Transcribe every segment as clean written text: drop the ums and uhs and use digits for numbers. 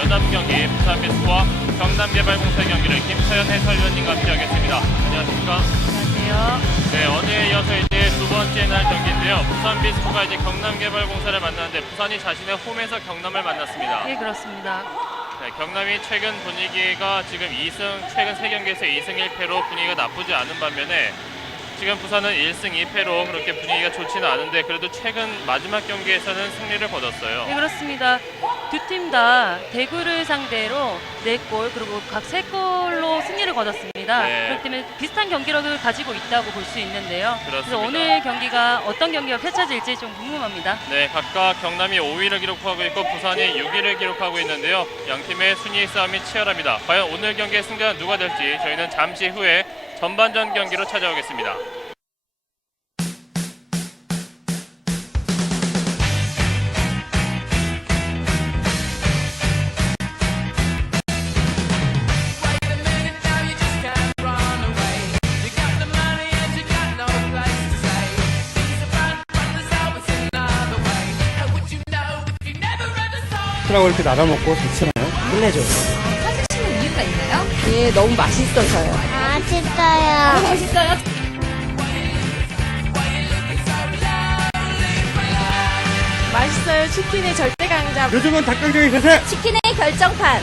여자부 경기 부산비스코와 경남개발공사의 경기를 김서연 해설위원님과 함께하겠습니다. 안녕하십니까? 안녕하세요. 네, 어제에 이어서 이제 두 번째 날 경기인데요. 부산비스코가 이제 경남개발공사를 만나는데 부산이 자신의 홈에서 경남을 만났습니다. 예, 그렇습니다. 네, 경남이 최근 분위기가 지금 최근 3경기에서 2승 1패로 분위기가 나쁘지 않은 반면에 지금 부산은 1승 2패로 그렇게 분위기가 좋지는 않은데 그래도 최근 마지막 경기에서는 승리를 거뒀어요. 네, 그렇습니다. 두 팀 다 대구를 상대로 4골 그리고 각 3골로 승리를 거뒀습니다. 네. 그렇기 때문에 비슷한 경기력을 가지고 있다고 볼 수 있는데요. 그렇습니다. 그래서 오늘 경기가 어떤 경기가 펼쳐질지 좀 궁금합니다. 네, 각각 경남이 5위를 기록하고 있고 부산이 6위를 기록하고 있는데요. 양 팀의 순위 싸움이 치열합니다. 과연 오늘 경기의 승자는 누가 될지 저희는 잠시 후에 전반전 경기로 찾아오겠습니다. 라고 이렇게 나눠먹고 좋잖아요. 끝내줘. 사주시는 이유가 있나요? 예, 너무 맛있어서요. 맛있어요. 맛있어요? 맛있어요. 치킨의 절대 강자. 요즘은 닭강정이 대세! 치킨의 결정판.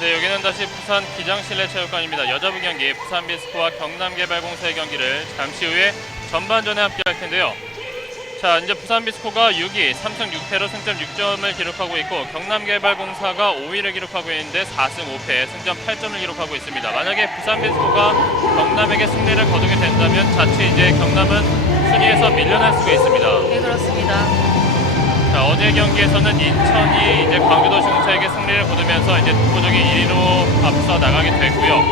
네, 여기는 다시 부산 기장실내체육관입니다. 여자부 경기 부산비스코와 경남개발공사의 경기를 잠시 후에 전반전에 함께 할 텐데요. 자, 이제 부산비스코가 6위, 3승 6패로 승점 6점을 기록하고 있고 경남개발공사가 5위를 기록하고 있는데 4승 5패, 승점 8점을 기록하고 있습니다. 만약에 부산비스코가 경남에게 승리를 거두게 된다면 자칫 이제 경남은 순위에서 밀려날 수가 있습니다. 네, 그렇습니다. 자, 어제 경기에서는 인천이 이제 광주도시공사에게 승리를 거두면서 이제 독보적인 1위로 앞서 나가게 됐고요.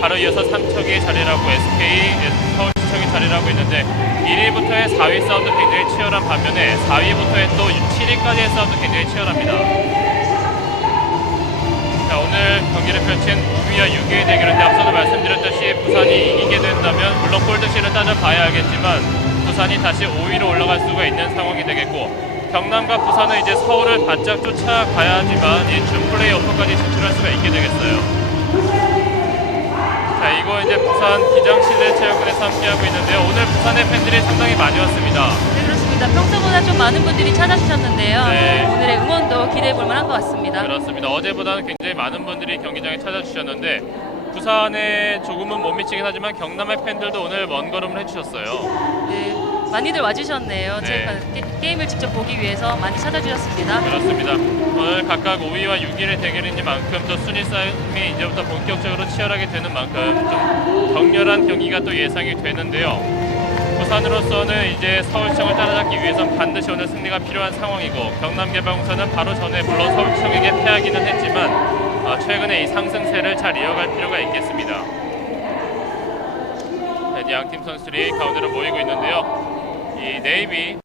바로 이어서 삼척이 자리를 하고 SK, 서울시청이 자리를 하고 있는데 1위부터의 4위 싸움도 굉장히 치열한 반면에 4위부터의 또 7위까지의 싸움도 굉장히 치열합니다. 자, 오늘 경기를 펼친 5위와 6위의 대결인데 앞서도 말씀드렸듯이 부산이 이기게 된다면 물론 골드실을 따져봐야 알겠지만 부산이 다시 5위로 올라갈 수가 있는 상황이 되겠고 경남과 부산은 이제 서울을 바짝 쫓아가야지만 이 준 플레이오프까지 진출할 수가 있게 되겠어요. 자, 이거 이제 부산 기장실내체육관에서 함께하고 있는데요. 오늘 부산의 팬들이 상당히 많이 왔습니다. 네, 그렇습니다. 평소보다 좀 많은 분들이 찾아주셨는데요. 네. 오늘의 응원도 기대해볼 만한 것 같습니다. 그렇습니다. 어제보다는 굉장히 많은 분들이 경기장에 찾아주셨는데 부산에 조금은 못 미치긴 하지만 경남의 팬들도 오늘 먼 걸음을 해주셨어요. 네, 많이들 와주셨네요. 네. 제가 게임을 직접 보기 위해서 많이 찾아주셨습니다. 그렇습니다. 오늘 각각 5위와 6위의 대결이니만큼 또 순위 싸움이 이제부터 본격적으로 치열하게 되는 만큼 좀 격렬한 경기가 또 예상이 되는데요. 부산으로서는 이제 서울시청을 따라잡기 위해선 반드시 오늘 승리가 필요한 상황이고 경남개발공사는 바로 전에 물론 서울시청에게 패하기는 했지만 최근에 이 상승세를 잘 이어갈 필요가 있겠습니다. 네, 양팀 선수들이 가운데로 모이고 있는데요. 이 네이비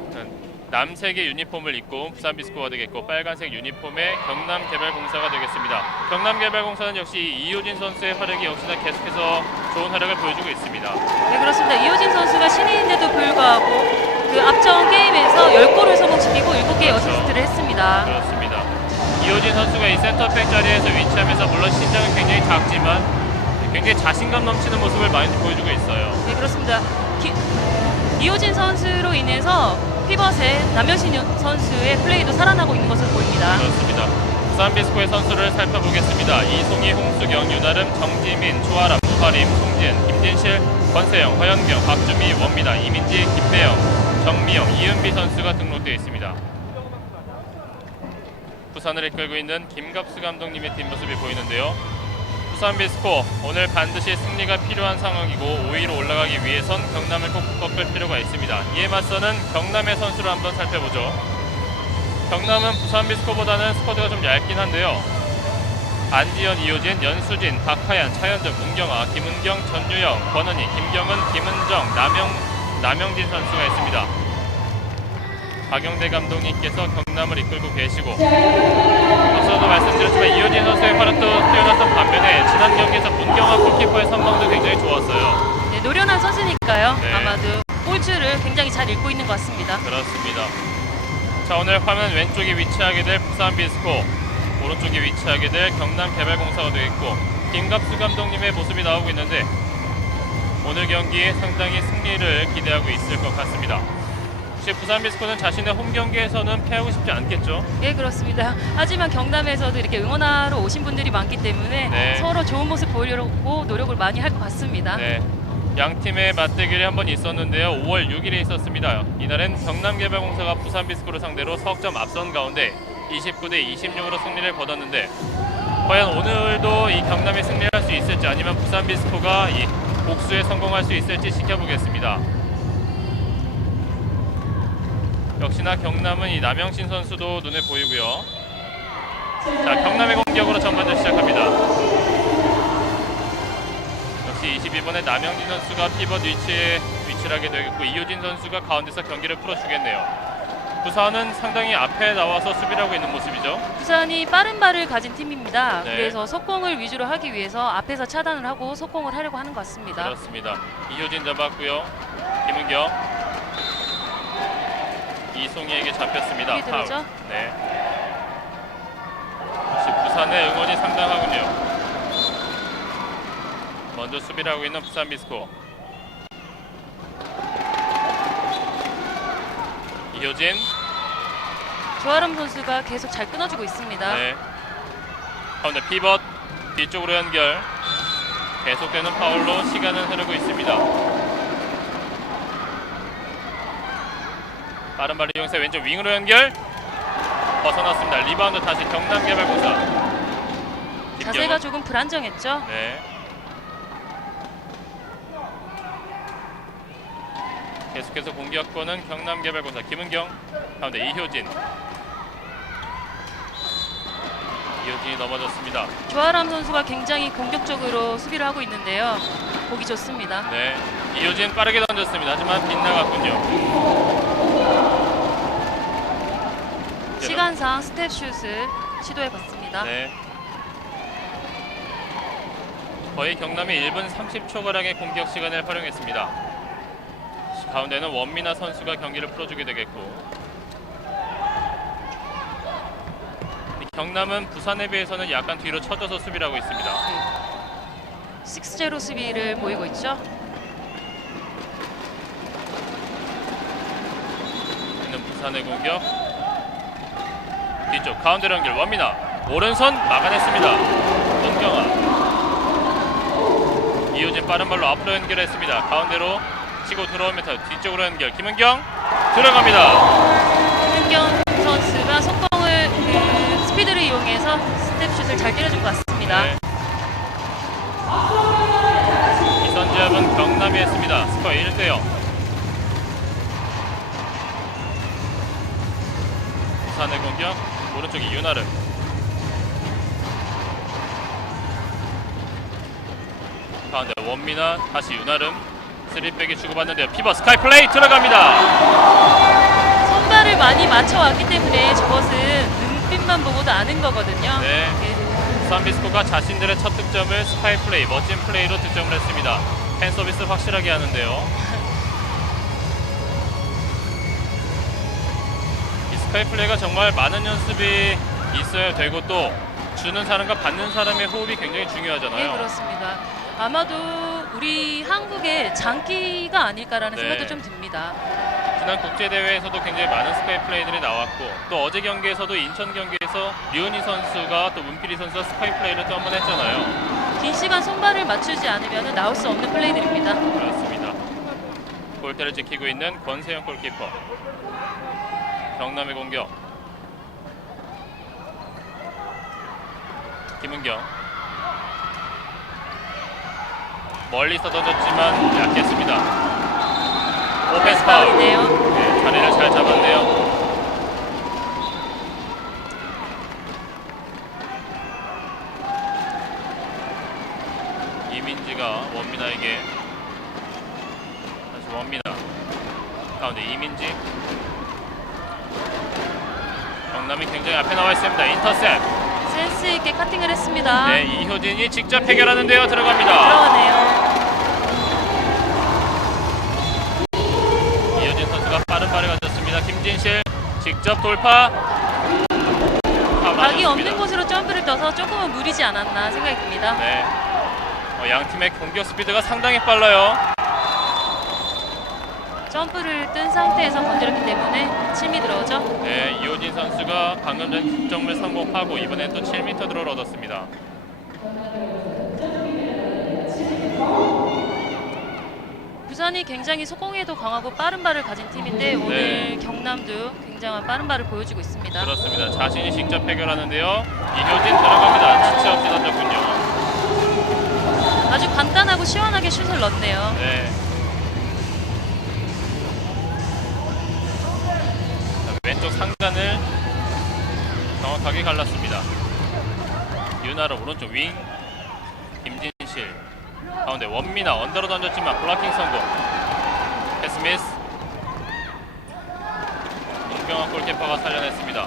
남색의 유니폼을 입고 부산비스코가 되겠고 빨간색 유니폼의 경남개발공사가 되겠습니다. 경남개발공사는 역시 이효진 선수의 활약이 역시나 계속해서 좋은 활약을 보여주고 있습니다. 네, 그렇습니다. 이호진 선수가 신인인데도 불구하고 그 앞전 게임에서 10골을 성공시키고 7개의 어시스트를 했습니다. 그렇습니다. 이효진 선수가 이 센터백 자리에서 위치하면서 물론 신장은 굉장히 작지만 굉장히 자신감 넘치는 모습을 많이 보여주고 있어요. 네, 그렇습니다. 이호진 선수로 인해서 피벗의 남현신 선수의 플레이도 살아나고 있는 것으로 보입니다. 그렇습니다. 부산비스코의 선수를 살펴보겠습니다. 이송희, 홍수경, 윤아름, 정지민, 조아람, 무하림, 송진, 김진실, 권세영, 허연경, 박주미, 원미다, 이민지, 김배영, 정미영, 이은비 선수가 등록되어 있습니다. 부산을 이끌고 있는 김갑수 감독님의 뒷모습이 보이는데요. 부산비스코 오늘 반드시 승리가 필요한 상황이고 5위로 올라가기 위해선 경남을 꼭 꺾을 필요가 있습니다. 이에 맞서는 경남의 선수를 한번 살펴보죠. 경남은 부산비스코보다는 스쿼드가 좀 얇긴 한데요. 안지현, 이호진, 연수진, 박하얀, 차현정, 문경아, 김은경, 전유영, 권은희, 김경은, 김은정, 남영진 선수가 있습니다. 박영대 감독님께서 경남을 이끌고 계시고 앞서도 말씀드렸지만 이호진 선수의 활약도 뛰어난 아마도 볼줄을 굉장히 잘 읽고 있는 것 같습니다. 그렇습니다. 자, 오늘 화면 왼쪽에 위치하게 될 부산 비스코, 오른쪽에 위치하게 될 경남개발공사가 되겠고 김갑수 감독님의 모습이 나오고 있는데 오늘 경기에 상당히 승리를 기대하고 있을 것 같습니다. 혹시 부산 비스코는 자신의 홈 경기에서는 패하고 싶지 않겠죠? 예, 그렇습니다. 하지만 경남에서도 이렇게 응원하러 오신 분들이 많기 때문에 네. 서로 좋은 모습 보이려고 노력을 많이 할 것 같습니다. 네. 양 팀의 맞대결이 한 번 있었는데요. 5월 6일에 있었습니다. 이날은 경남개발공사가 부산 비스코를 상대로 석점 앞선 가운데 29대 26으로 승리를 거뒀는데 과연 오늘도 이 경남이 승리할 수 있을지 아니면 부산 비스코가 이 복수에 성공할 수 있을지 지켜보겠습니다. 역시나 경남은 이 남영신 선수도 눈에 보이고요. 자, 경남의 공격으로 전반전 시작합니다. 역시 22번의 남영진 선수가 피벗 위치에 위치를 하게 되겠고 이효진 선수가 가운데서 경기를 풀어주겠네요. 부산은 상당히 앞에 나와서 수비를 하고 있는 모습이죠. 부산이 빠른 발을 가진 팀입니다. 네. 그래서 속공을 위주로 하기 위해서 앞에서 차단을 하고 속공을 하려고 하는 것 같습니다. 그렇습니다. 이효진 잡았고요. 김은경, 이송희에게 잡혔습니다. 수비 들어오죠? 파울. 네. 역시 부산의 응원이 상당하군요. 먼저 수비를 하고 있는 부산 비스코. 이효진. 조아람 선수가 계속 잘 끊어주고 있습니다. 네. 가운데 피벗 뒤쪽으로 연결. 계속되는 파울로 시간은 흐르고 있습니다. 빠른 발을 이용해서 왼쪽 윙으로 연결. 벗어났습니다. 리바운드 다시 경남개발공사. 자세가 조금 불안정했죠. 네. 계속해서 공격권은 경남개발공사 김은경. 가운데 이효진이 넘어졌습니다. 조아람 선수가 굉장히 공격적으로 수비를 하고 있는데요. 보기 좋습니다. 네, 이효진 빠르게 던졌습니다. 하지만 빗나갔군요. 시간상 스텝슛을 시도해봤습니다. 네. 거의 경남이 1분 30초가량의 공격 시간을 활용했습니다. 가운데는 원미나 선수가 경기를 풀어주게 되겠고 경남은 부산에 비해서는 약간 뒤로 쳐져서 수비를 하고 있습니다. 6-0 수비를 보이고 있죠. 있는 부산의 공격. 뒤쪽 가운데로 연결 원미나 오른손 막아냈습니다. 권경아. 이효진 빠른 발로 앞으로 연결했습니다. 가운데로 치고 들어오면서 뒤쪽으로 연결. 김은경 들어갑니다. 김은경 선수가 속공을 스피드를 이용해서 스텝슛을 잘 때려준 것 같습니다. 네. 이 선제압은 경남이 했습니다. 스코어 1대0. 부산의 공격. 오른쪽이 윤아름. 가운데 원미나 다시 윤아름. 3백이 주고받는데요. 피벗 스카이 플레이 들어갑니다. 선발을 많이 맞춰왔기 때문에 저것은 눈빛만 보고도 아는 거거든요. 네. 예. 부산 비스코가 자신들의 첫 득점을 스카이 플레이, 멋진 플레이로 득점을 했습니다. 팬 서비스 확실하게 하는데요. 이 스카이 플레이가 정말 많은 연습이 있어야 되고 또 주는 사람과 받는 사람의 호흡이 굉장히 중요하잖아요. 네, 그렇습니다. 아마도 우리 한국의 장기가 아닐까라는 네. 생각도 좀 듭니다. 지난 국제대회에서도 굉장히 많은 스카이 플레이들이 나왔고 또 어제 경기에서도 인천 경기에서 류은희 선수가 또 문필이 선수가 스카이 플레이를 또 한 번 했잖아요. 긴 시간 손발을 맞추지 않으면 나올 수 없는 플레이들입니다. 그렇습니다. 골대를 지키고 있는 권세영 골키퍼. 경남의 공격. 김은경. 멀리서 던졌지만 약했습니다. 오펜스 파울. 파울이네요. 네, 자리를 잘 잡았네요. 이민지가 원미나에게 다시 원미나 가운데 이민지. 경남이 굉장히 앞에 나와 있습니다. 인터셉. 센스 있게 카팅을 했습니다. 네, 이효진이 직접 해결하는데요. 들어갑니다. 들어가네요. 직접 돌파. 각이 없는 곳으로 점프를 떠서 조금은 무리지 않았나 생각이 듭니다. 네. 양 팀의 공격 스피드가 상당히 빨라요. 점프를 뜬 상태에서 건드렸기 때문에 7m 들어오죠. 네, 이호진 선수가 방금 전 득점을 성공하고 이번엔 또 7m 드로우를 얻었습니다. 부산이 굉장히 속공에도 강하고 빠른 발을 가진 팀인데 오늘 경남도 굉장한 빠른 발을 보여주고 있습니다. 그렇습니다. 자신이 직접 해결하는데요. 이효진 들어갑니다. 지체 없이 던졌군요. 아주 간단하고 시원하게 슛을 넣네요. 네. 자, 왼쪽 상단을 정확하게 갈랐습니다. 윤아로 오른쪽 윙. 김진실 가운데 원미나 언더로 던졌지만 블로킹 성공. 패스 미스. 김경환 골키퍼가 살려냈습니다.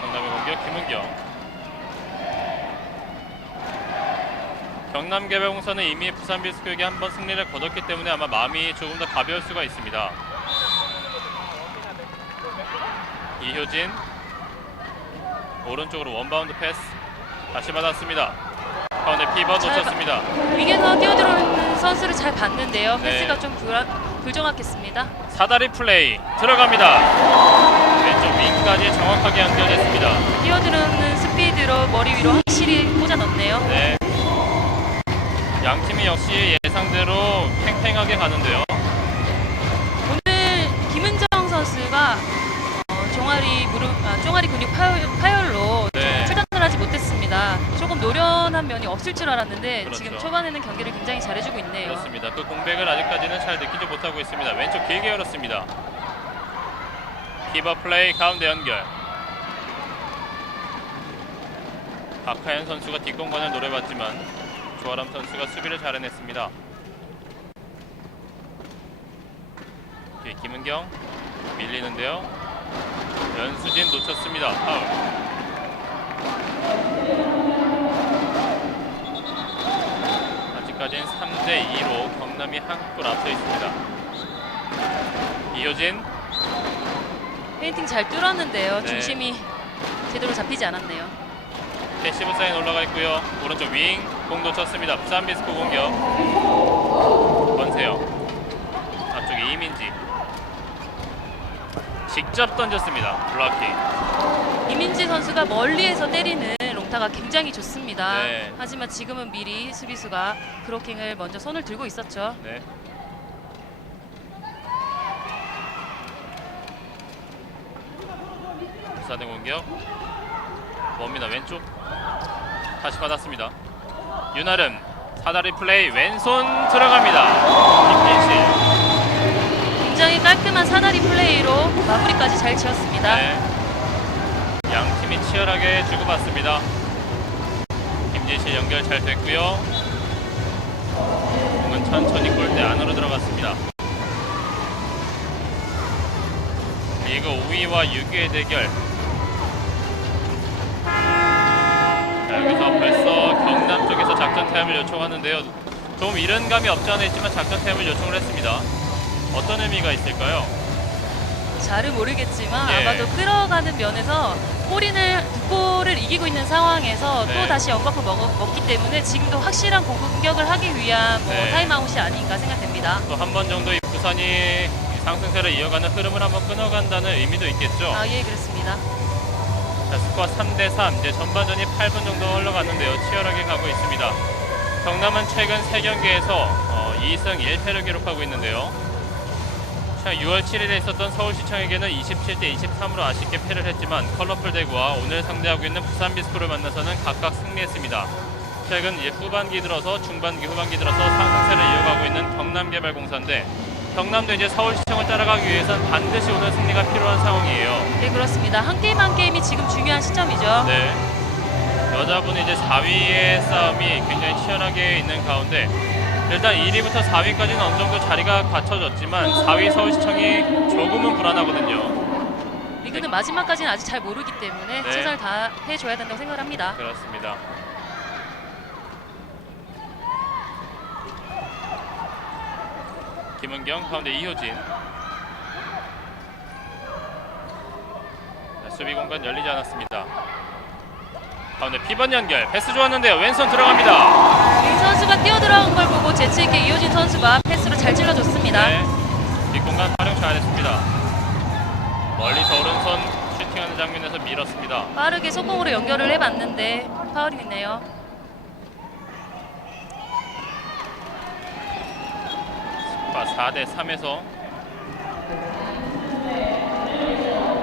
경남의 공격 김은경. 경남개발공사는 이미 부산 비스코에게 한번 승리를 거뒀기 때문에 아마 마음이 조금 더 가벼울 수가 있습니다. 이효진 오른쪽으로 원바운드 패스 다시 받았습니다. 가운데 피버 놓쳤습니다. 위에서 뛰어들어오는 선수를 잘 봤는데요. 네. 패스가 좀 불정확했습니다. 사다리 플레이 들어갑니다. 왼쪽 윙까지 정확하게 연결됐습니다. 뛰어들어오는 스피드로 머리 위로 확실히 꽂아 넣네요. 네. 양 팀이 역시 예상대로 팽팽하게 가는데요. 오늘 김은정 선수가 종아리 근육 파열로 네. 출전을 하지 못했습니다. 조금 노련한 면이 없을 줄 알았는데 그렇죠. 지금 초반에는 경기를 굉장히 잘해주고 있네요. 그렇습니다. 그 공백을 아직까지는 잘 느끼지 못하고 있습니다. 왼쪽 길게 열었습니다. 피버 플레이 가운데 연결. 박하연 선수가 뒷공간을 노려봤지만 조아람 선수가 수비를 잘 해냈습니다. 뒤에 김은경 밀리는데요. 연수진 놓쳤습니다. 파울. 아직까지는 3대2로 경남이 한 골 앞서 있습니다. 이효진 페인팅 잘 뚫었는데요. 네. 중심이 제대로 잡히지 않았네요. 패시브 사인 올라가 있고요. 오른쪽 윙 공 놓쳤습니다. 부산 비스코 공격. 권세영 앞쪽에 이민지 직접 던졌습니다. 블로킹. 이민지 선수가 멀리에서 때리는 롱타가 굉장히 좋습니다. 네. 하지만 지금은 미리 수비수가 브로킹을 먼저 손을 들고 있었죠. 네. 부산의 공격. 원미나 왼쪽 다시 받았습니다. 윤아름 사다리 플레이 왼손 들어갑니다. 김진실. 굉장히 깔끔한 사다리 플레이로 마무리까지 잘 지었습니다. 네. 양 팀이 치열하게 주고받습니다. 김진실 연결 잘 됐고요. 공은 천천히 골대 안으로 들어갔습니다. 리그 5위와 6위의 대결. 자, 여기서 벌써 경남 쪽에서 작전 타임을 요청하는데요. 좀 이른 감이 없지 않아 있지만 작전 타임을 요청을 했습니다. 어떤 의미가 있을까요? 잘은 모르겠지만 예. 아마도 끌어가는 면에서 두 골을 이기고 있는 상황에서 네. 또 다시 연거푸 먹기 때문에 지금도 확실한 공격을 하기 위한 네. 타임아웃이 아닌가 생각됩니다. 또 한 번 정도 이 부산이 상승세를 이어가는 흐름을 한번 끊어간다는 의미도 있겠죠. 예, 그렇습니다. 자, 스코어 3대3. 이제 전반전이 8분 정도 흘러갔는데요. 치열하게 가고 있습니다. 경남은 최근 3경기에서 2승 1패를 기록하고 있는데요. 6월 7일에 있었던 서울시청에게는 27대 23으로 아쉽게 패를 했지만 컬러풀 대구와 오늘 상대하고 있는 부산 비스코를 만나서는 각각 승리했습니다. 최근 후반기 들어서 중반기 후반기 들어서 상승세를 이어가고 있는 경남개발공사인데 경남도 이제 서울시청을 따라가기 위해서는 반드시 오늘 승리가 필요한 상황이에요. 네, 그렇습니다. 한 게임 한 게임이 지금 중요한 시점이죠. 네. 여자분은 이제 4위의 싸움이 굉장히 치열하게 있는 가운데 일단 1위부터 4위까지는 어느 정도 자리가 갖춰졌지만 4위 서울시청이 조금은 불안하거든요. 리그는 마지막까지는 아직 잘 모르기 때문에 네. 최선을 다해줘야 된다고 생각을 합니다. 그렇습니다. 김은경, 가운데 이효진. 자, 수비 공간 열리지 않았습니다. 가운데 피번 연결, 패스 좋았는데요. 왼손 들어갑니다. 이 선수가 뛰어들어간 걸 보고 재치있게 이효진 선수가 패스로 잘 찔러줬습니다. 네, 뒷공간 활용 잘했습니다. 멀리서 오른손 슈팅하는 장면에서 밀었습니다. 빠르게 속공으로 연결을 해봤는데 파울이 있네요. 스파 4대3에서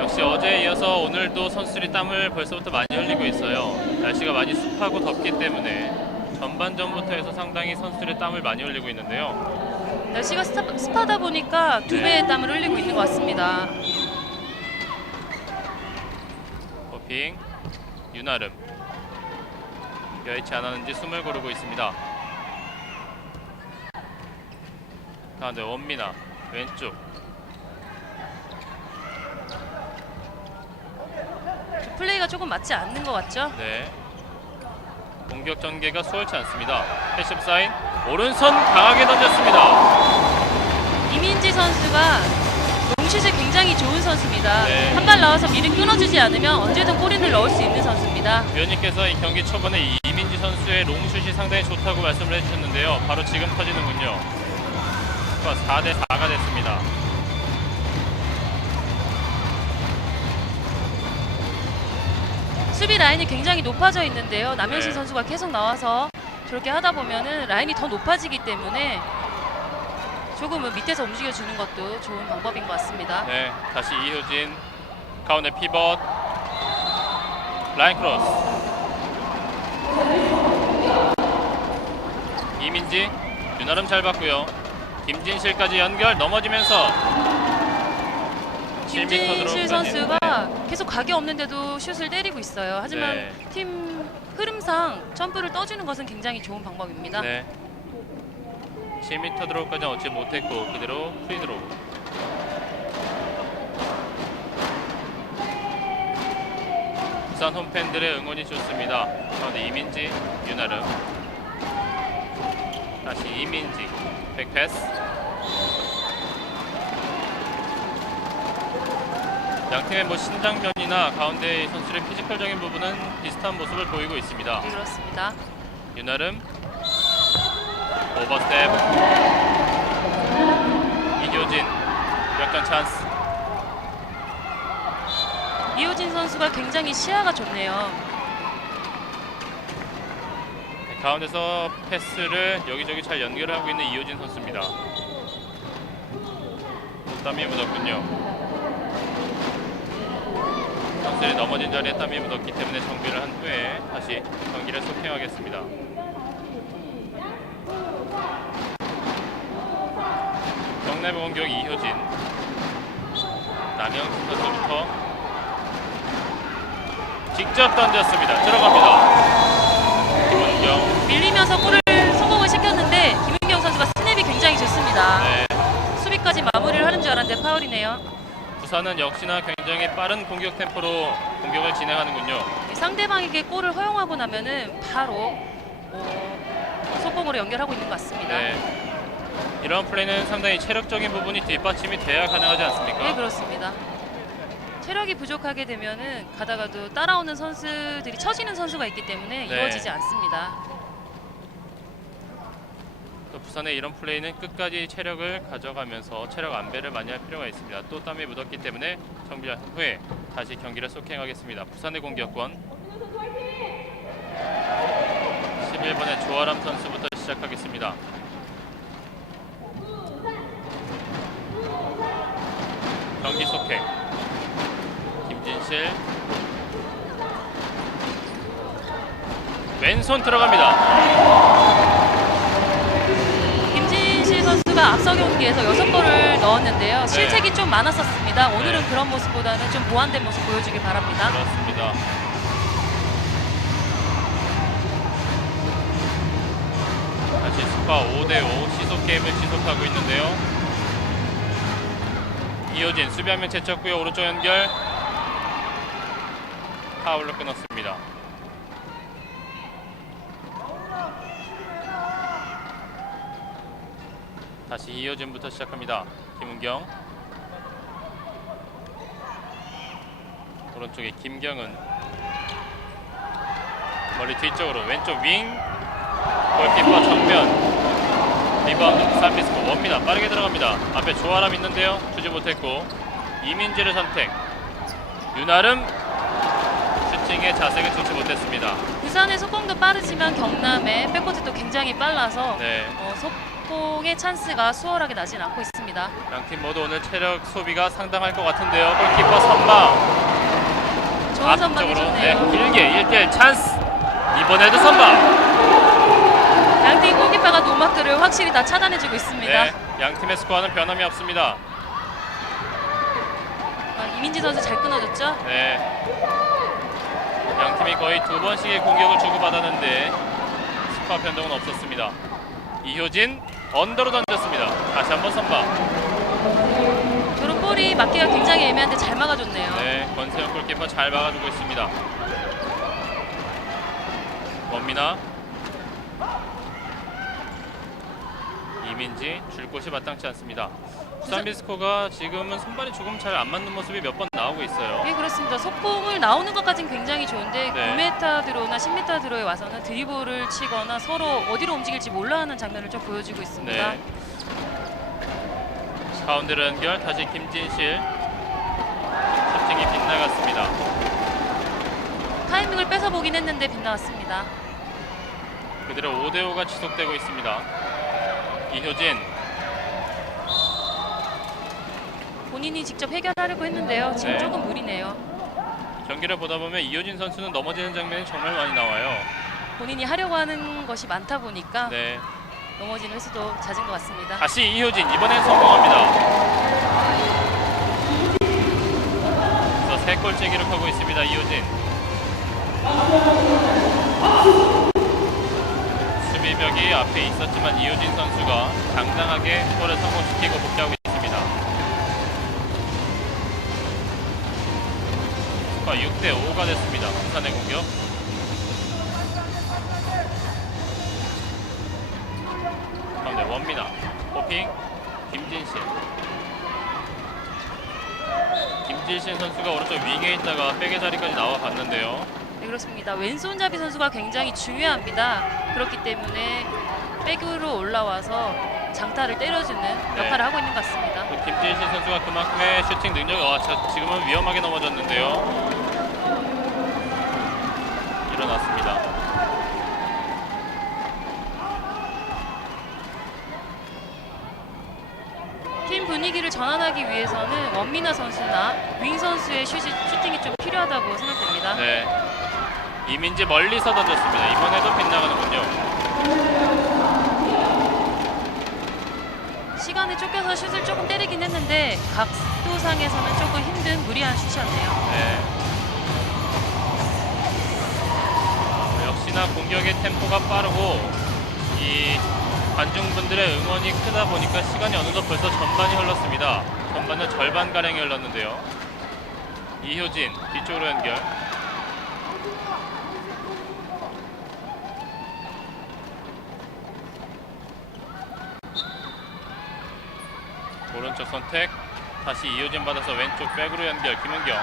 역시 어제에 이어서 오늘도 선수들이 땀을 벌써부터 많이 흘리고 있어요. 날씨가 많이 습하고 덥기 때문에 전반전부터 해서 상당히 선수들의 땀을 많이 흘리고 있는데요. 날씨가 습하다 보니까 두 네. 배의 땀을 흘리고 있는 것 같습니다. 호핑 윤아름 여의치 않았는지 숨을 고르고 있습니다. 가운데 원미나 왼쪽 플레이가 조금 맞지 않는 것 같죠? 네. 공격 전개가 수월치 않습니다. 패시브 사인 오른손 강하게 던졌습니다. 이민지 선수가 롱슛이 굉장히 좋은 선수입니다. 네. 한 발 나와서 미를 끊어주지 않으면 언제든 골인을 넣을 수 있는 선수입니다. 위원님께서 이 경기 초반에 이민지 선수의 롱슛이 상당히 좋다고 말씀을 해주셨는데요. 바로 지금 터지는군요. 4대4가 됐습니다. 수비 라인이 굉장히 높아져 있는데요. 남현신 네. 선수가 계속 나와서 저렇게 하다 보면은 라인이 더 높아지기 때문에 조금은 밑에서 움직여주는 것도 좋은 방법인 것 같습니다. 네, 다시 이효진 가운데 피벗 라인 크로스 이민지 윤아름 잘 봤고요. 김진실까지 연결 넘어지면서 7m 김진실 들어오는 선수가 계속 각이 없는데도 슛을 때리고 있어요. 하지만 네. 팀 흐름상 점프를 떠주는 것은 굉장히 좋은 방법입니다. 네. 7m 드로우까지는 얻지 못했고 그대로 프리드로우. 부산 홈팬들의 응원이 좋습니다. 가운데 이민지, 윤아름. 다시 이민지, 백패스. 양팀의 뭐 신장면이나 가운데 선수의 피지컬적인 부분은 비슷한 모습을 보이고 있습니다. 네, 그렇습니다. 윤아름 오버스텝 이효진 역전 찬스. 이효진 선수가 굉장히 시야가 좋네요. 네, 가운데서 패스를 여기저기 잘 연결을 하고 있는 이효진 선수입니다. 땀이 묻었군요. 선수들이 넘어진 자리에 땀이 묻었기 때문에 정비를 한 후에 다시 경기를 속행하겠습니다. 경남의 공격 이효진, 남영수 선수부터 직접 던졌습니다. 들어갑니다. 김은경. 밀리면서 골을 성공을 시켰는데 김은경 선수가 스냅이 굉장히 좋습니다. 네. 수비까지 마무리를 하는 줄 알았는데 파울이네요. 부산은 역시나 굉장히 빠른 공격 템포로 공격을 진행하는군요. 상대방에게 골을 허용하고 나면은 바로 속공으로 연결하고 있는 것 같습니다. 네. 이런 플레이는 상당히 체력적인 부분이 뒷받침이 돼야 가능하지 않습니까? 네, 그렇습니다. 체력이 부족하게 되면은 가다가도 따라오는 선수들이 처지는 선수가 있기 때문에 네. 이루어지지 않습니다. 또 부산의 이런 플레이는 끝까지 체력을 가져가면서 체력 안배를 많이 할 필요가 있습니다. 또 땀이 묻었기 때문에 정비한 후에 다시 경기를 속행하겠습니다. 부산의 공격권 11번의 조아람 선수부터 시작하겠습니다. 경기 속행 김진실 왼손 들어갑니다. 김진실 선수가 앞서 경기에서 6골을 넣었는데요. 실책이 좀 많았었습니다. 오늘은 네. 그런 모습보다는 좀 보완된 모습 보여주길 바랍니다. 그렇습니다. 다시 스파 5대5 시속 게임을 지속하고 있는데요. 이효진 수비하면 제쳤고요. 오른쪽 연결 파울로 끊었습니다. 다시 이효진부터 시작합니다. 김은경. 오른쪽에 김경은. 멀리 뒤쪽으로 왼쪽 윙. 골키퍼 정면. 리바운드 부산비스코 원미나 빠르게 들어갑니다. 앞에 조아람 있는데요. 주지 못했고 이민지를 선택. 윤아름 슈팅의 자색을 좋지 못했습니다. 부산의 속공도 빠르지만 경남의 백코트도 굉장히 빨라서 네. 속공의 찬스가 수월하게 나진 않고 있습니다. 양팀 모두 오늘 체력 소비가 상당할 것 같은데요. 골키퍼 선방. 좋은 선방이 앞쪽으로, 좋네요. 길게 1대1 찬스. 이번에도 선방. 양팀 골키퍼가 노마크를 확실히 다 차단해주고 있습니다. 네, 양팀의 스코어는 변함이 없습니다. 이민지 선수 잘 끊어줬죠? 네. 양팀이 거의 두 번씩의 공격을 주고받았는데 스코어 변동은 없었습니다. 이효진 언더로 던졌습니다. 다시 한번 선방. 저런 볼이 맞기가 굉장히 애매한데 잘 막아줬네요. 네, 권세영 골키퍼 잘 막아주고 있습니다. 원미나. 이민지 줄 곳이 마땅치 않습니다. 부산비스코가 지금은 손발이 조금 잘 안 맞는 모습이 몇 번 나오고 있어요. 네, 그렇습니다. 속공을 나오는 것까지는 굉장히 좋은데 네. 9m 드로우나 10m 드로우에 와서는 드리블을 치거나 서로 어디로 움직일지 몰라하는 장면을 좀 보여주고 있습니다. 네. 가운데로 연결. 다시 김진실. 슈팅이 빗나갔습니다. 타이밍을 뺏어보긴 했는데 빗나갔습니다. 그대로 5대5가 지속되고 있습니다. 이효진. 본인이 직접 해결하려고 했는데요. 지금 네. 조금 무리네요. 경기를 보다 보면 이효진 선수는 넘어지는 장면이 정말 많이 나와요. 본인이 하려고 하는 것이 많다 보니까 네. 넘어지는 횟수도 잦은 것 같습니다. 다시 이효진. 이번엔 성공합니다. 그래서 3골째 기록하고 있습니다. 이효진. 수비벽이 앞에 있었지만 이효진 선수가 당당하게 골을 성공시키고 복귀하고 있습니다. 스코어 6대5가 됐습니다. 부산의 공격. 가운데 원미나. 호핑. 김진실. 김진실 선수가 오른쪽 윙에 있다가 백의 자리까지 나와 봤는데요. 네, 그렇습니다. 왼손잡이 선수가 굉장히 중요합니다. 그렇기 때문에 백으로 올라와서 장타를 때려주는 역할을 하고 있는 것 같습니다. 또 김진실 선수가 그만큼의 슈팅 능력이 지금은 위험하게 넘어졌는데요. 일어났습니다. 팀 분위기를 전환하기 위해서는 원미나 선수나 윙 선수의 슈팅이 좀 필요하다고 생각됩니다. 네. 이민지 멀리서 던졌습니다. 이번에도 빗나가는군요. 시간에 쫓겨서 슛을 조금 때리긴 했는데 각도상에서는 조금 힘든 무리한 슛이었네요. 네. 역시나 공격의 템포가 빠르고 이 관중분들의 응원이 크다 보니까 시간이 어느덧 벌써 전반이 흘렀습니다. 전반은 절반가량이 흘렀는데요. 이효진 뒤쪽으로 연결. 오른쪽 선택. 다시 이효진 받아서 왼쪽 백으로 연결. 김은경.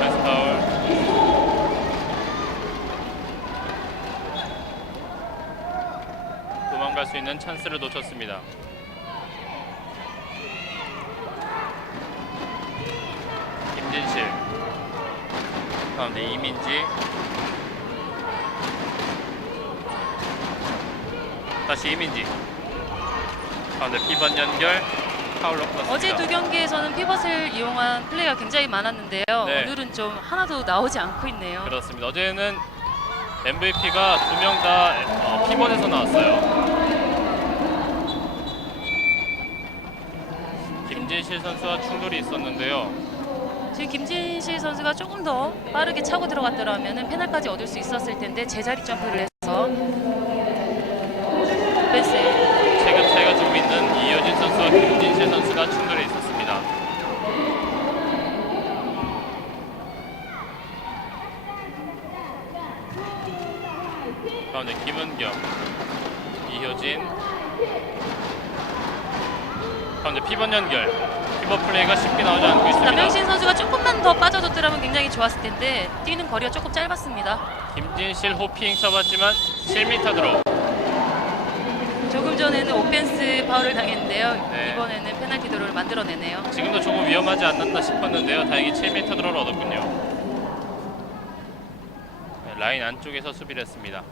패스 파울. 도망갈 수 있는 찬스를 놓쳤습니다. 김진실. 가운데 이민지. 다시 이민지. 가운데 피번 연결. 파울로 끊었습니다. 어제 두 경기에서는 피벗을 이용한 플레이가 굉장히 많았는데요. 네. 오늘은 좀 하나도 나오지 않고 있네요. 그렇습니다. 어제는 MVP가 2명 다 피벗에서 나왔어요. 김진실 선수와 충돌이 있었는데요. 지금 김진실 선수가 조금 더 빠르게 차고 들어갔더라면 페널까지 얻을 수 있었을 텐데 제자리 점프를 해서 뺐어요. 체급 차이가 좀 있는 이효진 선수와 김진실 선수가 충돌이 있었습니다. 가운데 김은경. 이효진. 가운데 피벗 연결. 피벗 플레이가 쉽게 나오지 않고 있습니다. 남영신 선수가 조금만 더 빠져줬더라면 굉장히 좋았을 텐데 뛰는 거리가 조금 짧았습니다. 김진실 호핑 쳐봤지만 7m 드로. 조금 전에는 오펜스 파울을 당했는데요. 네. 이번에는 페널티 드로를 만들어내네요. 지금도 조금 위험하지 않았나 싶었는데요. 다행히 7m 드로를 얻었군요. 네, 라인 안쪽에서 수비를 했습니다.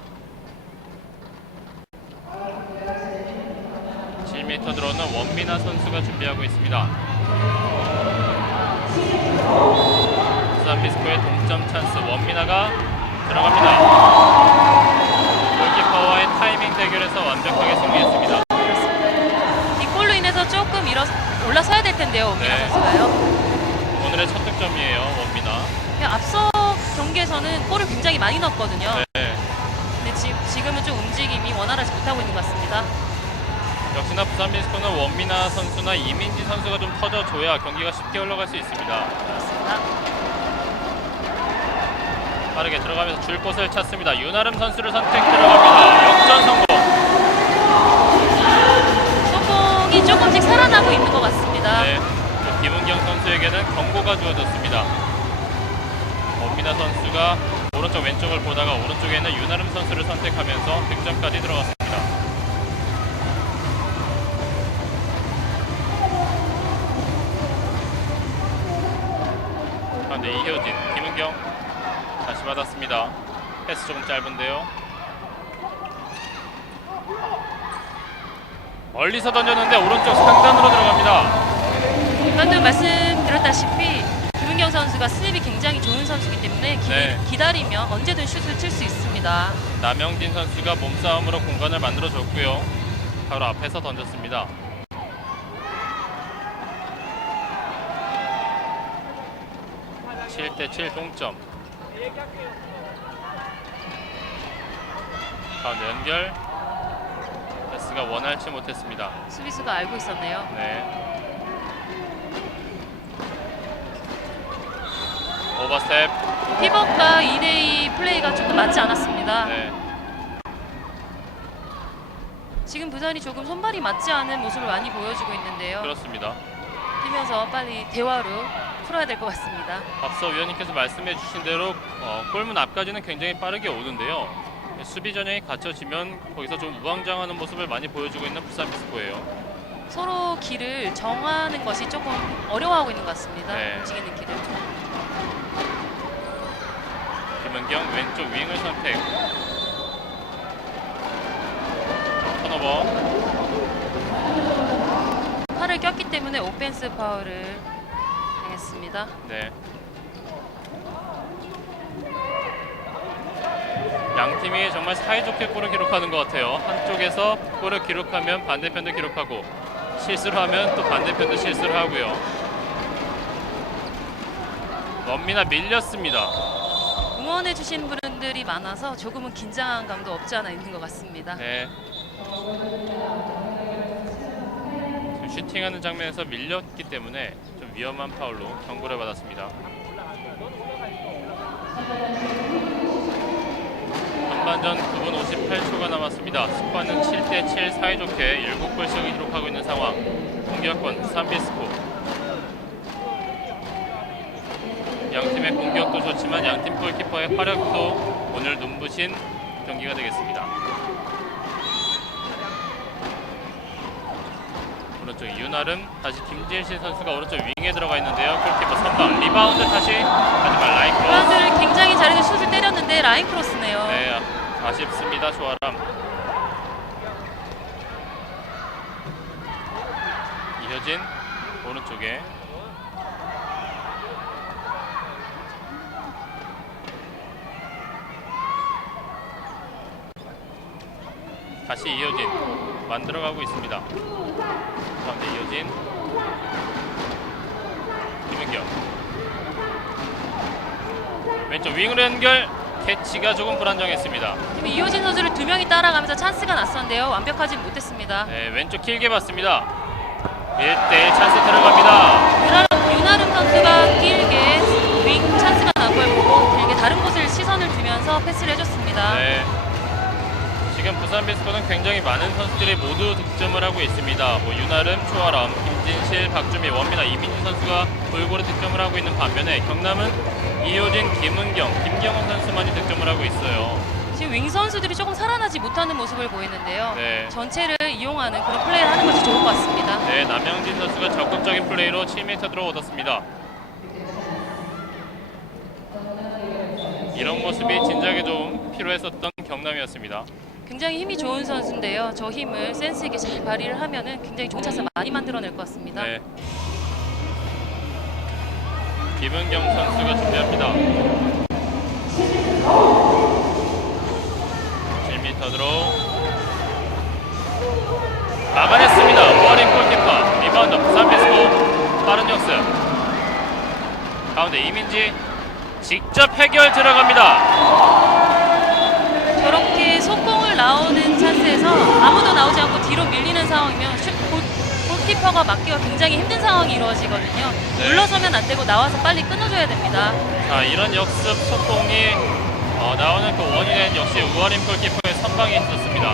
7m 드로는 원미나 선수가 준비하고 있습니다. 부산 비스코의 동점 찬스. 원미나가 들어갑니다. 골키퍼와의 타이밍 대결에서 완벽하게 승리했습니다. 이 골로 인해서 조금 올라서야 될 텐데요, 원미나 네. 선수가요. 오늘의 첫 득점이에요, 원미나. 앞서 경기에서는 골을 굉장히 많이 넣었거든요. 네. 근데 지금은 좀 움직임이 원활하지 못하고 있는 것 같습니다. 역시나 부산 비스코는 원미나 선수나 이민지 선수가 좀 터져줘야 경기가 쉽게 흘러갈 수 있습니다. 그렇습니다. 빠르게 들어가면서 줄 곳을 찾습니다. 윤아름 선수를 선택 들어갑니다. 역전 성공. 소공이 조금씩 살아나고 있는 것 같습니다. 네, 김은경 선수에게는 경고가 주어졌습니다. 원미나 선수가 오른쪽 왼쪽을 보다가 오른쪽에는 윤아름 선수를 선택하면서 득점까지 들어갔습니다. 그런데 이효진, 김은경 다시 받았습니다. 패스 조금 짧은데요. 멀리서 던졌는데 오른쪽 상단으로 들어갑니다. 방금 말씀드렸다시피 김은경 선수가 스냅이 굉장히 좋은 선수이기 때문에 네. 기다리면 언제든 슛을 칠 수 있습니다. 남영진 선수가 몸싸움으로 공간을 만들어줬고요. 바로 앞에서 던졌습니다. (7대 7) 동점. 가운데 연결. 패스가 원활치 못했습니다. 수비수가 알고 있었네요. 네. 오버스텝. 피벗과 2대2 플레이가 조금 맞지 않았습니다. 네. 지금 부산이 조금 손발이 맞지 않은 모습을 많이 보여주고 있는데요. 그렇습니다. 뛰면서 빨리 대화로 풀어야 될 것 같습니다. 앞서 위원님께서 말씀해 주신 대로 골문 앞까지는 굉장히 빠르게 오는데요. 수비 전형이 갖춰지면 거기서 좀 우왕좌왕하는 모습을 많이 보여주고 있는 부산 비스코예요. 서로 길을 정하는 것이 조금 어려워하고 있는 것 같습니다. 네. 움직이는 길을. 김은경 왼쪽 윙을 선택. 턴오버. 팔을 꼈기 때문에 오펜스 파울을 당했습니다. 네. 양 팀이 정말 사이좋게 골을 기록하는 것 같아요. 한쪽에서 골을 기록하면 반대편도 기록하고 실수를 하면 또 반대편도 실수를 하고요. 원미나 밀렸습니다. 응원해 주신 분들이 많아서 조금은 긴장감도 없지 않아 있는 것 같습니다. 네. 지금 슈팅하는 장면에서 밀렸기 때문에 좀 위험한 파울로 경고를 받았습니다. 전반전 9분 58초가 남았습니다. 스코어는 7대 7 사이좋게 7골씩을 기록하고 있는 상황. 공격권 부산 비스코. 양팀의 공격도 좋지만 양팀 골키퍼의 활약도 오늘 눈부신 경기가 되겠습니다. 오른쪽 윤아름, 다시 김진실 선수가 오른쪽 윙에 들어가 있는데요. 골키퍼 선방, 리바운드 다시, 하지만 라인 크로스. 리바운드를 굉장히 잘해서 슛을 때렸는데 라인 크로스네요. 네, 아쉽습니다. 조아람. 이효진 오른쪽에. 다시 이효진 만들어가고 있습니다. 가운데 이효진, 김은경 왼쪽 윙으로 연결. 캐치가 조금 불안정했습니다. 지금 이효진 선수를 두 명이 따라가면서 찬스가 났었는데요. 완벽하지 못했습니다. 네, 왼쪽 길게 봤습니다. 1대1 찬스 들어갑니다. 윤아름 선수가 길게 윙 찬스가 난 걸 보고 길게 다른 곳을 시선을 두면서 패스를 해줬습니다. 네. 지금 부산 비스코는 굉장히 많은 선수들이 모두 득점을 하고 있습니다. 뭐 유나름, 조아람, 김진실, 박주미, 원민아, 이민지 선수가 골고루 득점을 하고 있는 반면에 경남은 이효진, 김은경, 김경원 선수만이 득점을 하고 있어요. 지금 윙 선수들이 조금 살아나지 못하는 모습을 보이는데요. 네. 전체를 이용하는 그런 플레이를 하는 것이 좋을 것 같습니다. 네, 남영진 선수가 적극적인 플레이로 7m 들어 얻었습니다. 이런 모습이 진작에 좀 필요했었던 경남이었습니다. 굉장히 힘이 좋은 선수인데요. 저 힘을 센스 있게 잘 발휘를 하면은 굉장히 좋은 찬스 많이 만들어낼 것 같습니다. 네. 김은경 선수가 준비합니다. 7m 들어 막아냈습니다. 워링 골키퍼 리바운드 부산 베스코 빠른 역습 가운데 이민지 직접 해결 들어갑니다. 저렇게 속공을 나오는 찬스에서 아무도 나오지 않고 뒤로 밀리는 상황이면 골키퍼가 막기가 굉장히 힘든 상황이 이루어지거든요. 네. 물러서면 안 되고 나와서 빨리 끊어줘야 됩니다. 자, 이런 역습 속공이 나오는 그 원인은 역시 우아림 골키퍼의 선방이 있었습니다.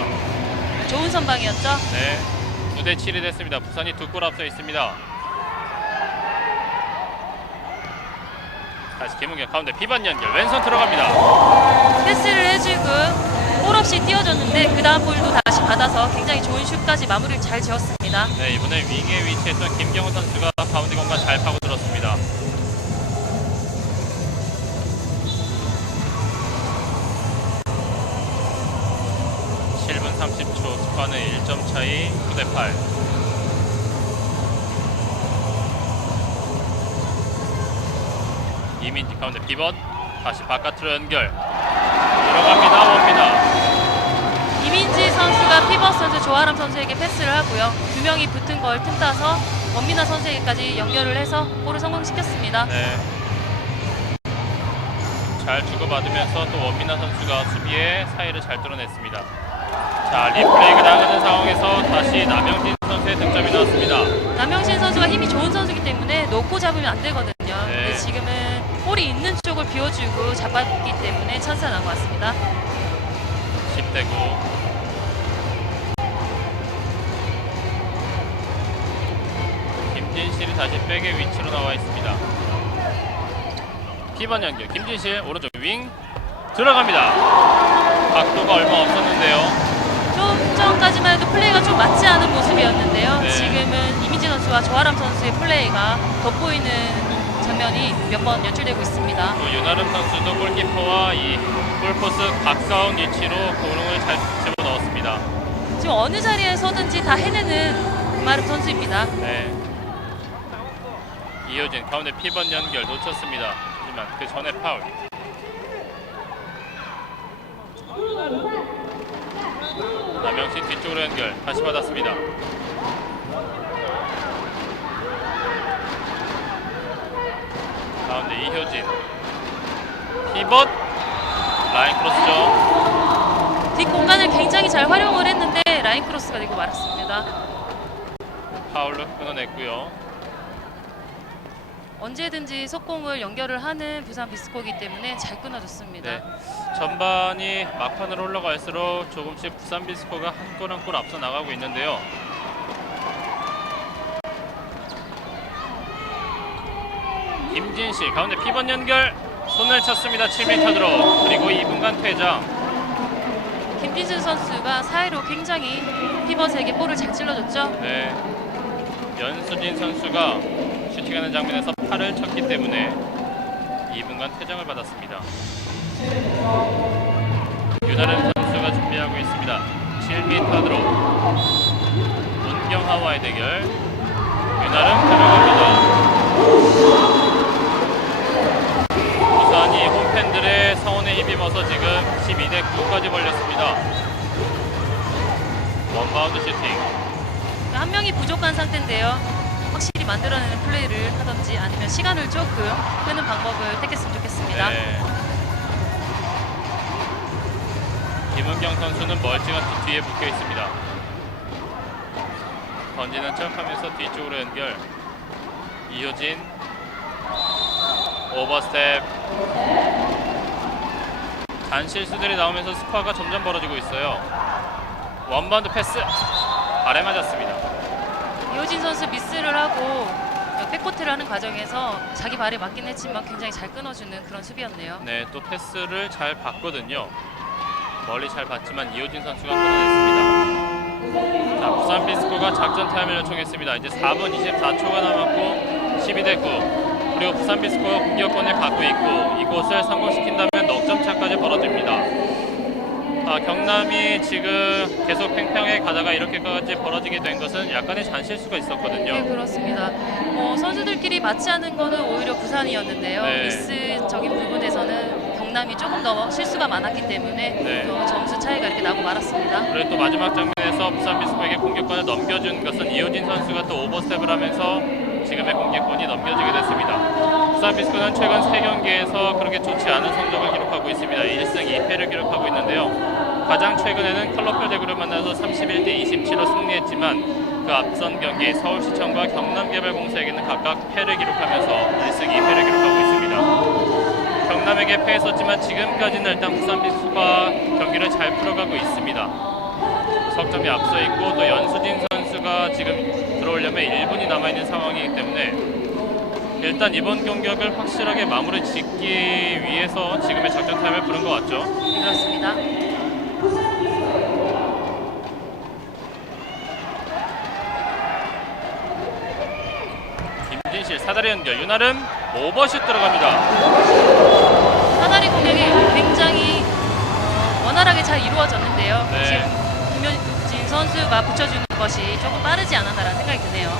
좋은 선방이었죠. 네, 9대 7이 됐습니다. 부산이 2골 앞서 있습니다. 다시 김은경 가운데 피반 연결 왼손 들어갑니다. 패스를 해주고 볼 없이 띄워줬는데 그 다음 볼도 다시 받아서 굉장히 좋은 슛까지 마무리를 잘 지었습니다. 네, 이번에 윙에 위치했던 김경호 선수가 가운데 공간 잘 파고들었습니다. 스코어는 1점 차이 9대 8. 이민지 가운데 피벗 다시 바깥으로 연결 들어갑니다. 원민아. 이민지 선수가 피벗 선수 조아람 선수에게 패스를 하고요. 두 명이 붙은 걸 틈타서 원민아 선수에게까지 연결을 해서 골을 성공시켰습니다. 네. 잘 주고받으면서 또 원민아 선수가 수비에 사이를 잘 뚫어냈습니다. 자, 리플레이가 나가는 상황에서 다시 남영진 선수의 득점이 나왔습니다. 남영신 선수가 힘이 좋은 선수이기 때문에 놓고 잡으면 안 되거든요. 근데 지금은 볼이 있는 쪽을 비워주고 잡았기 때문에 찬스가 나온 것 같습니다. 10대 9. 김진실이 다시 백의 위치로 나와 있습니다. 피번 연결 김진실 오른쪽 윙 들어갑니다. 각도가 얼마 없었는데요. 좀 전까지만 해도 플레이가 좀 맞지 않은 모습이었는데요. 네. 지금은 이민지 선수와 조아람 선수의 플레이가 돋보이는 장면이 몇 번 연출되고 있습니다. 또 윤아름 선수도 골키퍼와 이 골포스 가까운 위치로 공을 잘 집어넣었습니다. 지금 어느 자리에 서든지 다 해내는 김아름 선수입니다. 네. 이효진 가운데 피번 연결 놓쳤습니다. 하지만 그 전에 파울. 남영신 뒤쪽으로 연결 다시 받았습니다. 가운데 이효진 피벗 라인 크로스죠. 뒷 공간을 굉장히 잘 활용을 했는데 라인 크로스가 되고 말았습니다. 파울로 끊어냈고요. 언제든지 속공을 연결을 하는 부산 비스코이기 때문에 잘 끊어줬습니다. 네. 전반이 막판으로 올라갈수록 조금씩 부산 비스코가 한 골 한 골 앞서 나가고 있는데요. 김진실 가운데 피번 연결 손을 쳤습니다. 7m 들어 그리고 2분간 퇴장. 김진수 선수가 사이로 굉장히 피벗에게 볼을 잘 찔러줬죠. 네. 연수진 선수가 슈팅하는 장면에서 팔을 쳤기 때문에 2분간 퇴장을 받았습니다. 윤아름 선수가 준비하고 있습니다. 7m 들어 문경하와의 대결. 윤아름 들어갑니다. 부산이 홈팬들의 성원에 힘입어서 지금 12대 9까지 벌렸습니다. 원바운드 슈팅. 한 명이 부족한 상태인데요. 확실히 만들어내는 플레이를 하든지 아니면 시간을 조금 끄는 방법을 택했으면 좋겠습니다. 네. 김은경 선수는 멀쩡한 뒤에 묶여 있습니다. 던지는 척하면서 뒤쪽으로 연결. 이효진 오버스텝. 잔실수들이 나오면서 스코어가 점점 벌어지고 있어요. 원바운드 패스 발에 맞았습니다. 이호진 선수 미스를 하고 백코트를 하는 과정에서 자기 발에 맞긴 했지만 굉장히 잘 끊어주는 그런 수비였네요. 네, 또 패스를 잘 봤거든요. 멀리 잘 봤지만 이호진 선수가 끊어냈습니다. 자, 부산 비스코가 작전 타임을 요청했습니다. 이제 4분 24초가 남았고 12대 9. 그리고 부산 비스코가 공격권을 갖고 있고 이곳을 성공시킨다면 넉점 차까지 벌어집니다. 경남이 지금 계속 팽팽하게 가다가 이렇게까지 벌어지게 된 것은 약간의 잔실수가 있었거든요. 네, 그렇습니다. 선수들끼리 맞지 않은 거는 오히려 부산이었는데요. 네. 미스적인 부분에서는 경남이 조금 더 실수가 많았기 때문에 네. 점수 차이가 이렇게 나고 말았습니다. 그리고 또 마지막 장면에서 부산 비스코에게 공격권을 넘겨준 것은 이호진 선수가 또 오버스텝을 하면서 지금의 공격권이 넘겨지게 됐습니다. 부산 비스코는 최근 3경기에서 그렇게 좋지 않은 성적을 기록하고 있습니다. 1승 2패를 기록하고 있는데요. 가장 최근에는 클럽별 대구를 만나서 31대 27로 승리했지만 그 앞선 경기 서울시청과 경남개발공사에게는 각각 패를 기록하면서 1승 2패를 기록하고 있습니다. 경남에게 패했었지만 지금까지는 일단 부산 비스코가 경기를 잘 풀어가고 있습니다. 석점이 앞서 있고 또 연수진 선수가 지금 들어오려면 1분이 남아있는 상황이기 때문에 일단 이번 공격을 확실하게 마무리 짓기 위해서 지금의 작전 타임을 부른 것 같죠. 그렇습니다. 김진실 사다리 연결 유나름 오버슛 들어갑니다. 사다리 공격이 굉장히 원활하게 잘 이루어졌는데요. 네. 지금 김효진 선수가 붙여주는 것이 조금 빠르지 않았나라는 생각이 드네요.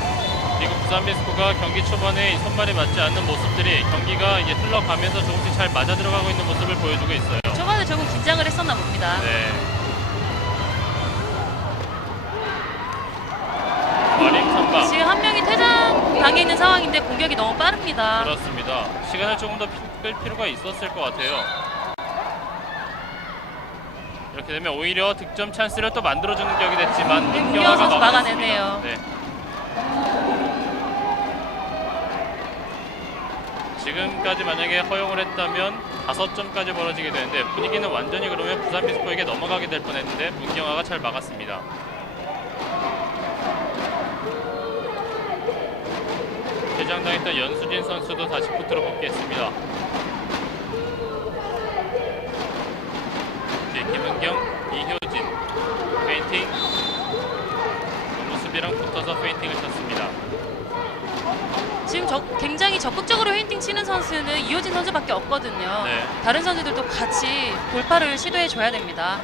그리고 부산 비스코가 경기 초반에 이 손발이 맞지 않는 모습들이 경기가 이제 흘러가면서 조금씩 잘 맞아 들어가고 있는 모습을 보여주고 있어요. 초반에 조금 긴장을 했었나 봅니다. 네. 마링 선박. 지금 한 명이 퇴장 당해 있는 상황인데 공격이 너무 빠릅니다. 그렇습니다. 시간을 조금 더 끌 필요가 있었을 것 같아요. 이렇게 되면 오히려 득점 찬스를 또 만들어주는 격이 됐지만 문경화 선수 막아냈습니다. 막아내네요. 네. 지금까지 만약에 허용을 했다면 5점까지 벌어지게 되는데 분위기는 완전히 그러면 부산 비스코에게 넘어가게 될 뻔했는데 문경화가 잘 막았습니다. 퇴장당했던 연수진 선수도 다시 코트로 복귀했습니다. 이제 김은경, 이효진 페인팅 너무 수비랑 붙어서 페인팅을 쳤습니다. 지금 굉장히 적극적으로 페인팅 치는 선수는 이호진 선수밖에 없거든요. 네. 다른 선수들도 같이 돌파를 시도해 줘야 됩니다.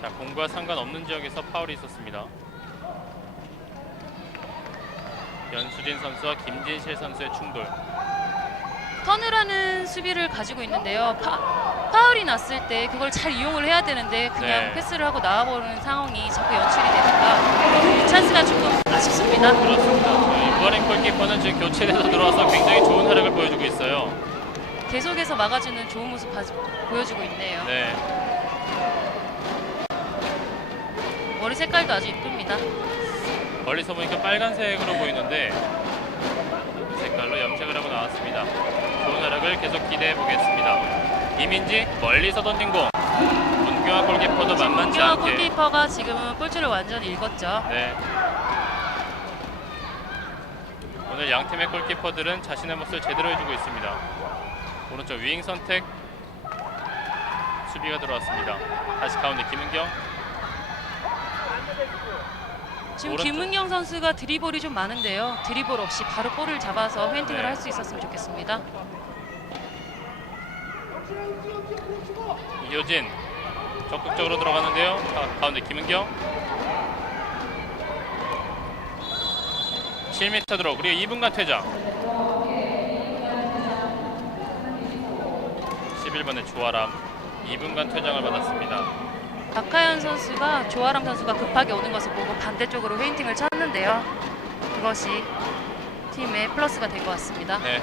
자, 공과 상관없는 지역에서 파울이 있었습니다. 연수진 선수와 김진실 선수의 충돌. 턴을 하는 수비를 가지고 있는데요. 파울이 났을 때 그걸 잘 이용을 해야 되는데 그냥 네. 패스를 하고 나와버리는 상황이 자꾸 연출이 되니까 이 찬스가 조금 아쉽습니다. 그렇습니다. 이브라임 골키퍼는 지금 교체돼서 들어와서 굉장히 좋은 활약을 보여주고 있어요. 계속해서 막아주는 좋은 모습 보여주고 있네요. 네. 머리 색깔도 아주 이쁩니다. 멀리서 보니까 빨간색으로 보이는데 이 색깔로 염색을 하고 나왔습니다. 좋은 활약을 계속 기대해 보겠습니다. 이민지 멀리서 던진 공. 문경화 골키퍼도 만만치 문경화 않게. 골키퍼가 지금은 볼줄을 완전히 읽었죠. 네. 오늘 양 팀의 골키퍼들은 자신의 몫을 제대로 해주고 있습니다. 오른쪽 윙 선택 수비가 들어왔습니다. 다시 가운데 김은경. 지금 오른쪽. 김은경 선수가 드리블이 좀 많은데요. 드리블 없이 바로 볼을 잡아서 페인팅을 네. 할 수 있었으면 좋겠습니다. 이효진 적극적으로 들어가는데요. 가운데 김은경 7m 들어 그리고 2분간 퇴장. 11번의 조아람 2분간 퇴장을 받았습니다. 박하연 선수가 조아람 선수가 급하게 오는 것을 보고 반대쪽으로 페인팅을 쳤는데요. 그것이 팀의 플러스가 된 것 같습니다. 네.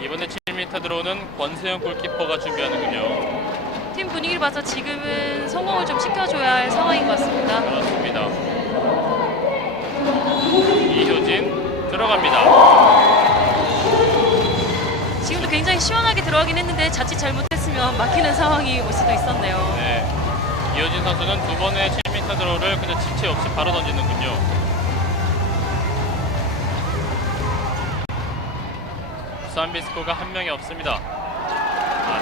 이번에 7m 들어오는 권세영 골키퍼가 준비하는군요. 팀 분위기를 봐서 지금은 성공을 좀 시켜줘야 할 상황인 것 같습니다. 그렇습니다. 이효진 들어갑니다. 지금도 굉장히 시원하게 들어가긴 했는데 자칫 잘못했으면 막히는 상황이 올 수도 있었네요. 네. 이효진 선수는 두 번의 7m 드로우를 그냥 지체 없이 바로 던지는군요. 부산비스코가 한 명이 없습니다.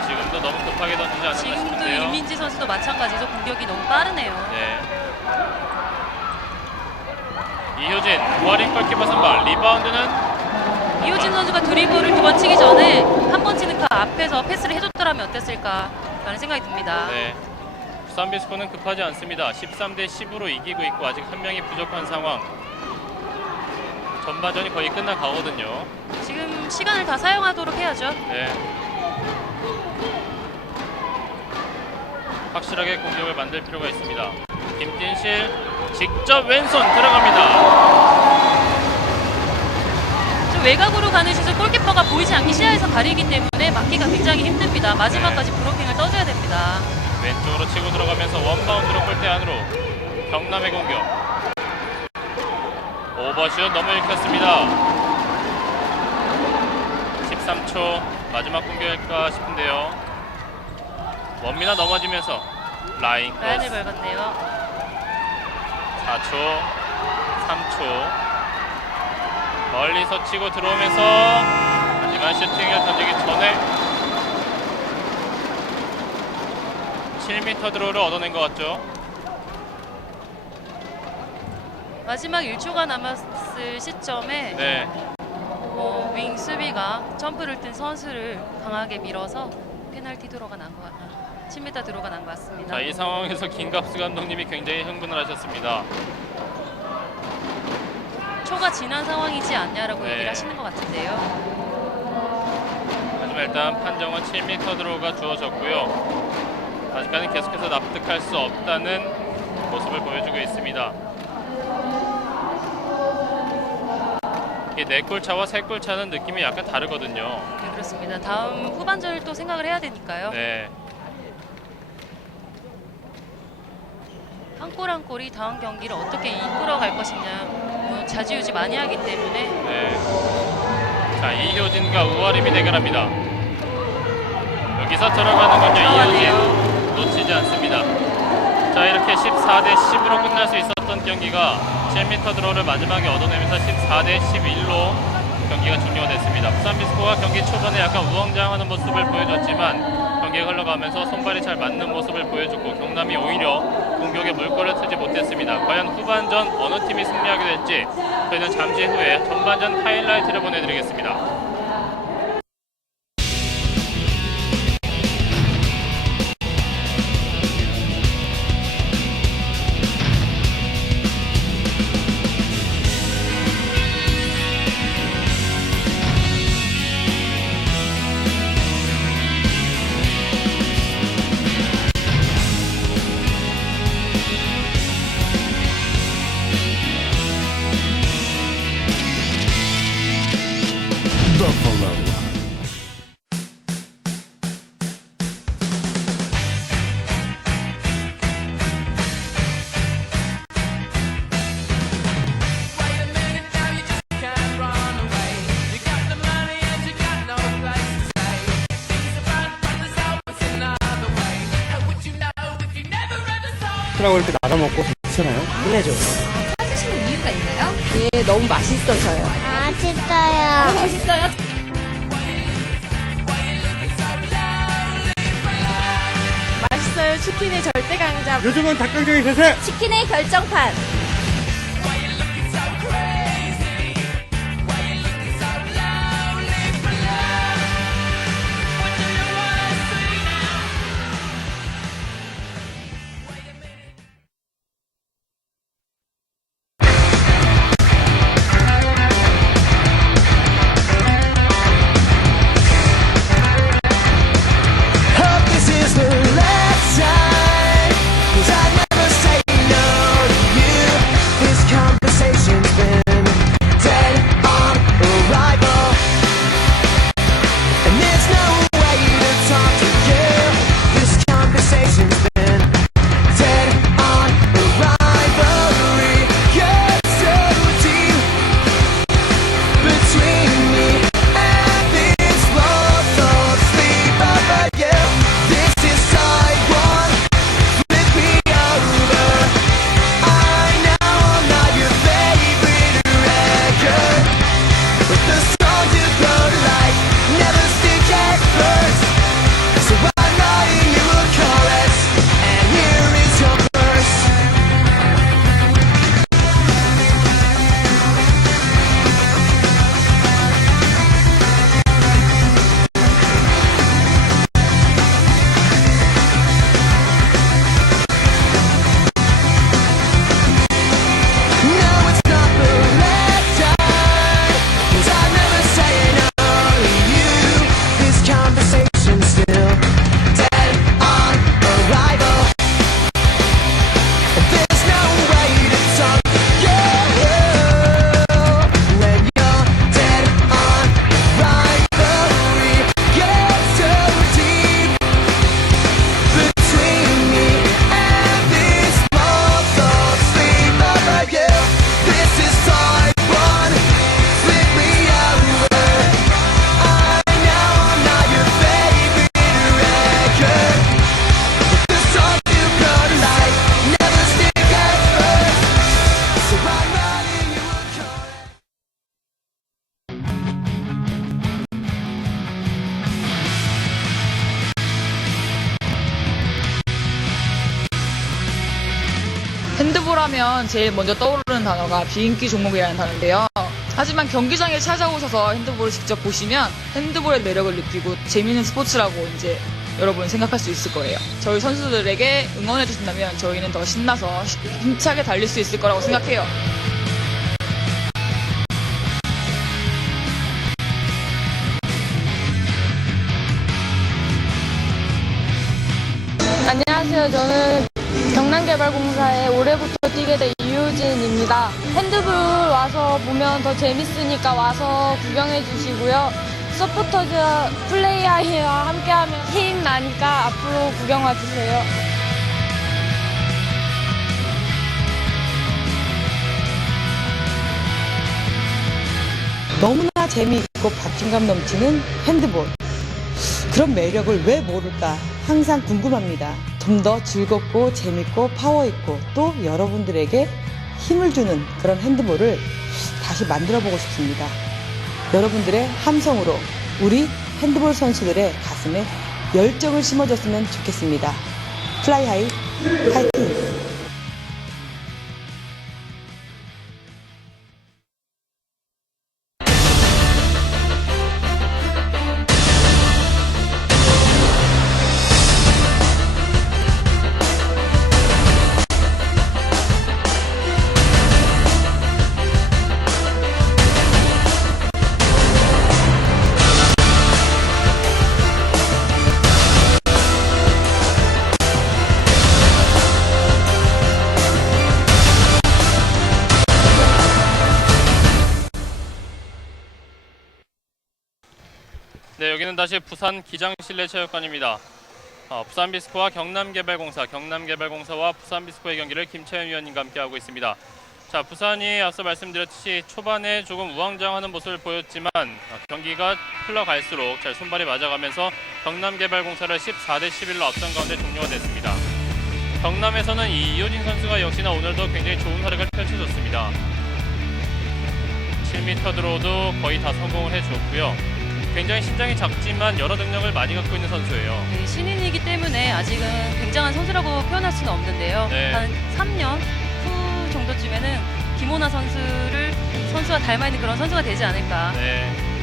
지금도 너무 급하게 던지지 않았나 지금도 싶은데요. 이민지 선수도 마찬가지죠. 공격이 너무 빠르네요. 네. 이효진, 우아린 골키퍼 선발. 리바운드는 이효진 선수가 드리블을 두 번 치기 전에 한 번 치는 그 앞에서 패스를 해줬더라면 어땠을까라는 생각이 듭니다. 네. 부산비스코는 급하지 않습니다. 13대 10으로 이기고 있고 아직 한 명이 부족한 상황. 전반전이 거의 끝나가거든요. 지금 시간을 다 사용하도록 해야죠. 네. 확실하게 공격을 만들 필요가 있습니다. 김진실 직접 왼손 들어갑니다. 좀 외곽으로 가는 슛을 골키퍼가 보이지 않게 시야에서 가리기 때문에 막기가 굉장히 힘듭니다. 마지막까지 브로킹을 떠줘야 됩니다. 왼쪽으로 치고 들어가면서 원바운드로 골대 안으로 경남의 공격. 오버슛 너무 읽혔습니다. 13초 마지막 공격일까 싶은데요. 원미나 넘어지면서 라인 라인을 크로스. 밟았네요. 4초 3초 멀리서 치고 들어오면서 하지만 슈팅을 던지기 전에 7m 드로우를 얻어낸 것 같죠. 마지막 1초가 남았을 시점에 네. 윙 수비가 점프를 뜬 선수를 강하게 밀어서 페널티 드로가 난 것 같아요. 10m 드로가 난 것 같습니다. 자, 이 상황에서 김갑수 감독님이 굉장히 흥분을 하셨습니다. 초가 지난 상황이지 않냐라고 네. 얘기를 하시는 것 같은데요. 하지만 일단 판정은 7m 드로우가 주어졌고요. 아직까지는 계속해서 납득할 수 없다는 모습을 보여주고 있습니다. 이게 4골 차와 3골 차는 느낌이 약간 다르거든요. 네, 그렇습니다. 다음 후반전을 또 생각을 해야 되니까요. 네. 한 골 한 골이 다음 경기를 어떻게 이끌어갈 것이냐 좌지우지 많이 하기 때문에 네. 자, 이효진과 우아림이 대결합니다. 여기서 들어가는군요. 이효진 놓치지 않습니다. 자, 이렇게 14대 10으로 끝날 수 있었던 경기가 7m 드로우를 마지막에 얻어내면서 14대 11로 경기가 종료됐습니다. 부산비스코가 경기 초반에 약간 우왕좌왕하는 모습을 보여줬지만 경기가 흘러가면서 손발이 잘 맞는 모습을 보여줬고 경남이 오히려 공격에 물꼬를 트지 못했습니다. 과연 후반전 어느 팀이 승리하게 될지 저희는 잠시 후에 전반전 하이라이트를 보내드리겠습니다. 라고 이렇게 나눠 먹고 괜찮아요? 보내줘. 찾으시는 이유가 있나요? 예, 너무 맛있어서요. 맛있어요. 맛있어요? 맛있어요. 치킨의 절대 강자. 요즘은 닭강정이 대세! 치킨의 결정판. This is the last time, 'cause I never say no to you. 핸드볼 하면 제일 먼저 떠오르는 단어가 비인기 종목이라는 단어인데요. 하지만 경기장에 찾아오셔서 핸드볼을 직접 보시면 핸드볼의 매력을 느끼고 재미있는 스포츠라고 이제 여러분 생각할 수 있을 거예요. 저희 선수들에게 응원해 주신다면 저희는 더 신나서 힘차게 달릴 수 있을 거라고 생각해요. 안녕하세요. 저는 경남개발공사에 올해부터 뛰게 된 이효진입니다. 핸드볼 와서 보면 더 재밌으니까 와서 구경해 주시고요. 서포터즈 플레이아이와 함께하면 힘 나니까 앞으로 구경 와주세요. 너무나 재미있고 박진감 넘치는 핸드볼. 그런 매력을 왜 모를까 항상 궁금합니다. 좀 더 즐겁고 재밌고 파워있고 또 여러분들에게 힘을 주는 그런 핸드볼을 다시 만들어보고 싶습니다. 여러분들의 함성으로 우리 핸드볼 선수들의 가슴에 열정을 심어줬으면 좋겠습니다. 플라이하이 파이팅! 네, 여기는 다시 부산 기장실내체육관입니다. 부산비스코와 경남개발공사와 부산비스코의 경기를 김채연 위원님과 함께하고 있습니다. 자, 부산이 앞서 말씀드렸듯이 초반에 조금 우왕좌왕하는 모습을 보였지만 경기가 흘러갈수록 잘 손발이 맞아가면서 경남개발공사를 14대 11로 앞선 가운데 종료가 됐습니다. 경남에서는 이효진 선수가 역시나 오늘도 굉장히 좋은 활약을 펼쳐줬습니다. 7m 드로우도 거의 다 성공을 해줬고요. 굉장히 신장이 작지만 여러 능력을 많이 갖고 있는 선수예요. 네, 신인이기 때문에 아직은 굉장한 선수라고 표현할 수는 없는데요. 네. 한 3년 후 정도쯤에는 김호나 선수와 닮아 있는 그런 선수가 되지 않을까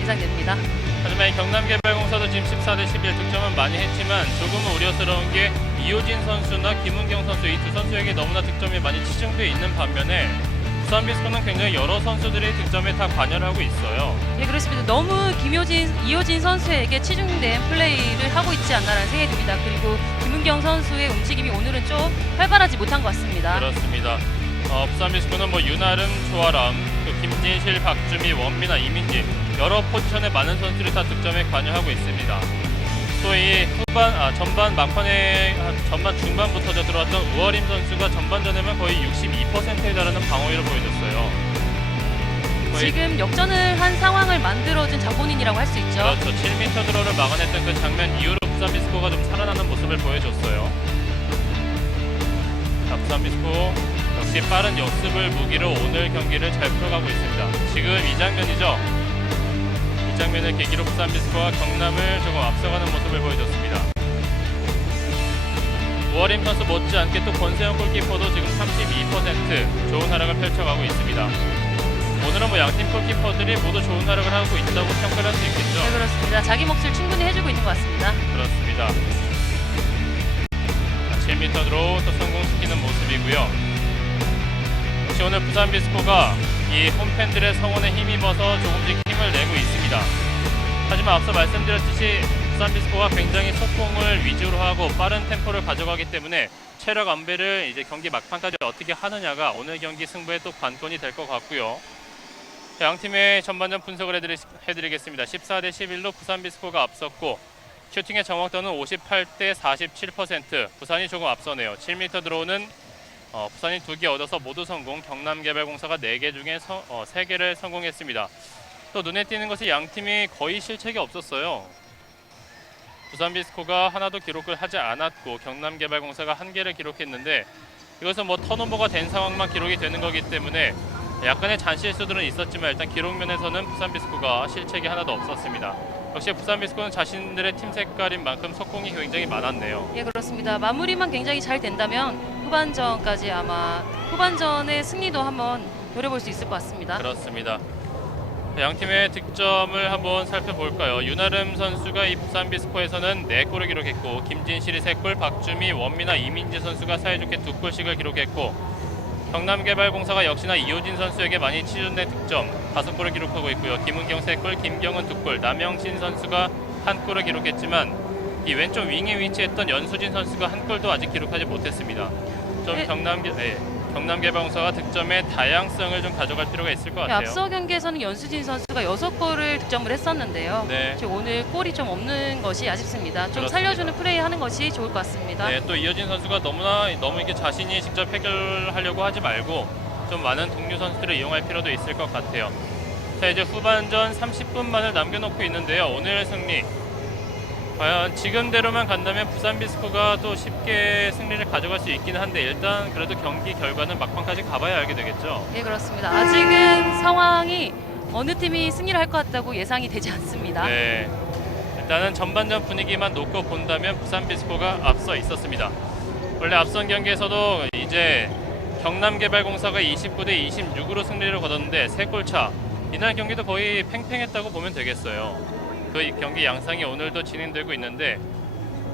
예상됩니다. 하지만 이 경남개발공사도 지금 14대 11 득점은 많이 했지만 조금은 우려스러운 게 이효진 선수나 김은경 선수 이 두 선수에게 너무나 득점이 많이 치중되어 있는 반면에 부산비스코는 굉장히 여러 선수들이 득점에 다 관여를 하고 있어요. 네, 그렇습니다. 너무 이효진 선수에게 치중된 플레이를 하고 있지 않나라는 생각이 듭니다. 그리고 김은경 선수의 움직임이 오늘은 좀 활발하지 못한 것 같습니다. 그렇습니다. 부산비스코는 뭐 윤아름, 조아람, 김진실, 박주미, 원민아, 이민지 여러 포지션의 많은 선수들이 다 득점에 관여하고 있습니다. 또 이 전반 막판에 전반 중반부터 들어왔던 우어림 선수가 전반전에만 거의 62%에 달하는 방어율을 보여줬어요. 지금 역전을 한 상황을 만들어준 자본인이라고 할 수 있죠. 그렇죠. 7m 드로우를 막아냈던 그 장면 이후로 부산비스코가 좀 살아나는 모습을 보여줬어요. 자, 부산비스코 역시 빠른 역습을 무기로 오늘 경기를 잘 풀어가고 있습니다. 지금 이 장면이죠. 이 장면을 계기로 부산비스코가 경남을 조금 앞서가는 모습을 보여줬습니다. 우어림 선수 못지않게 또 권세영 골키퍼도 지금 32% 좋은 활약을 펼쳐가고 있습니다. 오늘은 뭐 양팀 골키퍼들이 모두 좋은 활약을 하고 있다고 평가를 할 수 있겠죠. 네, 그렇습니다. 자기 몫을 충분히 해주고 있는 것 같습니다. 그렇습니다. 7m 드로우 또 성공시키는 모습이고요. 역시 오늘 부산비스코가 이 홈팬들의 성원에 힘입어서 조금씩 힘을 내고 있습니다. 하지만 앞서 말씀드렸듯이 부산비스코가 굉장히 속공을 위주로 하고 빠른 템포를 가져가기 때문에 체력 안배를 이제 경기 막판까지 어떻게 하느냐가 오늘 경기 승부의 또 관건이 될 것 같고요. 양 팀의 전반전 분석을 해드리겠습니다. 14대 11로 부산비스코가 앞섰고 슈팅의 정확도는 58대 47%. 부산이 조금 앞서네요. 7m 드로우는 부산이 2개 얻어서 모두 성공. 경남개발공사가 4개 중에 3개를 성공했습니다. 또 눈에 띄는 것이 양 팀이 거의 실책이 없었어요. 부산비스코가 하나도 기록을 하지 않았고 경남개발공사가 1개를 기록했는데 이것은 뭐 턴오버가 된 상황만 기록이 되는 거기 때문에 약간의 잔실수들은 있었지만 일단 기록 면에서는 부산비스코가 실책이 하나도 없었습니다. 역시 부산 비스코는 자신들의 팀 색깔인 만큼 속공이 굉장히 많았네요. 예, 그렇습니다. 마무리만 굉장히 잘 된다면 후반전까지 아마 후반전의 승리도 한번 노려볼 수 있을 것 같습니다. 그렇습니다. 양 팀의 득점을 한번 살펴볼까요? 윤아름 선수가 이 부산 비스코에서는 4골을 기록했고 김진실이 3골, 박주미, 원미나 이민지 선수가 사이좋게 2골씩을 기록했고 경남개발공사가 역시나 이호진 선수에게 많이 치준된 득점 5골을 기록하고 있고요. 김은경 3골, 김경은 2골, 남영신 선수가 1골을 기록했지만 이 왼쪽 윙에 위치했던 연수진 선수가 1골도 아직 기록하지 못했습니다. 좀 네. 경남개발공사가 득점의 다양성을 좀 가져갈 필요가 있을 것 같아요. 앞서 경기에서는 연수진 선수가 6골을 득점을 했었는데요. 네. 지금 오늘 골이 좀 없는 것이 아쉽습니다. 좀 그렇습니다. 살려주는 플레이 하는 것이 좋을 것 같습니다. 네, 또 이호진 선수가 너무 이렇게 자신이 직접 해결하려고 하지 말고 좀 많은 동료 선수들을 이용할 필요도 있을 것 같아요. 자, 이제 후반전 30분만을 남겨놓고 있는데요. 오늘 승리 과연 지금대로만 간다면 부산 비스코가 또 쉽게 승리를 가져갈 수 있기는 한데 일단 그래도 경기 결과는 막판까지 가봐야 알게 되겠죠. 네, 그렇습니다. 아직은 상황이 어느 팀이 승리를 할 것 같다고 예상이 되지 않습니다. 네, 일단은 전반전 분위기만 놓고 본다면 부산 비스코가 앞서 있었습니다. 원래 앞선 경기에서도 이제 경남개발공사가 29대 26으로 승리를 거뒀는데 3골 차. 이날 경기도 거의 팽팽했다고 보면 되겠어요. 그 경기 양상이 오늘도 진행되고 있는데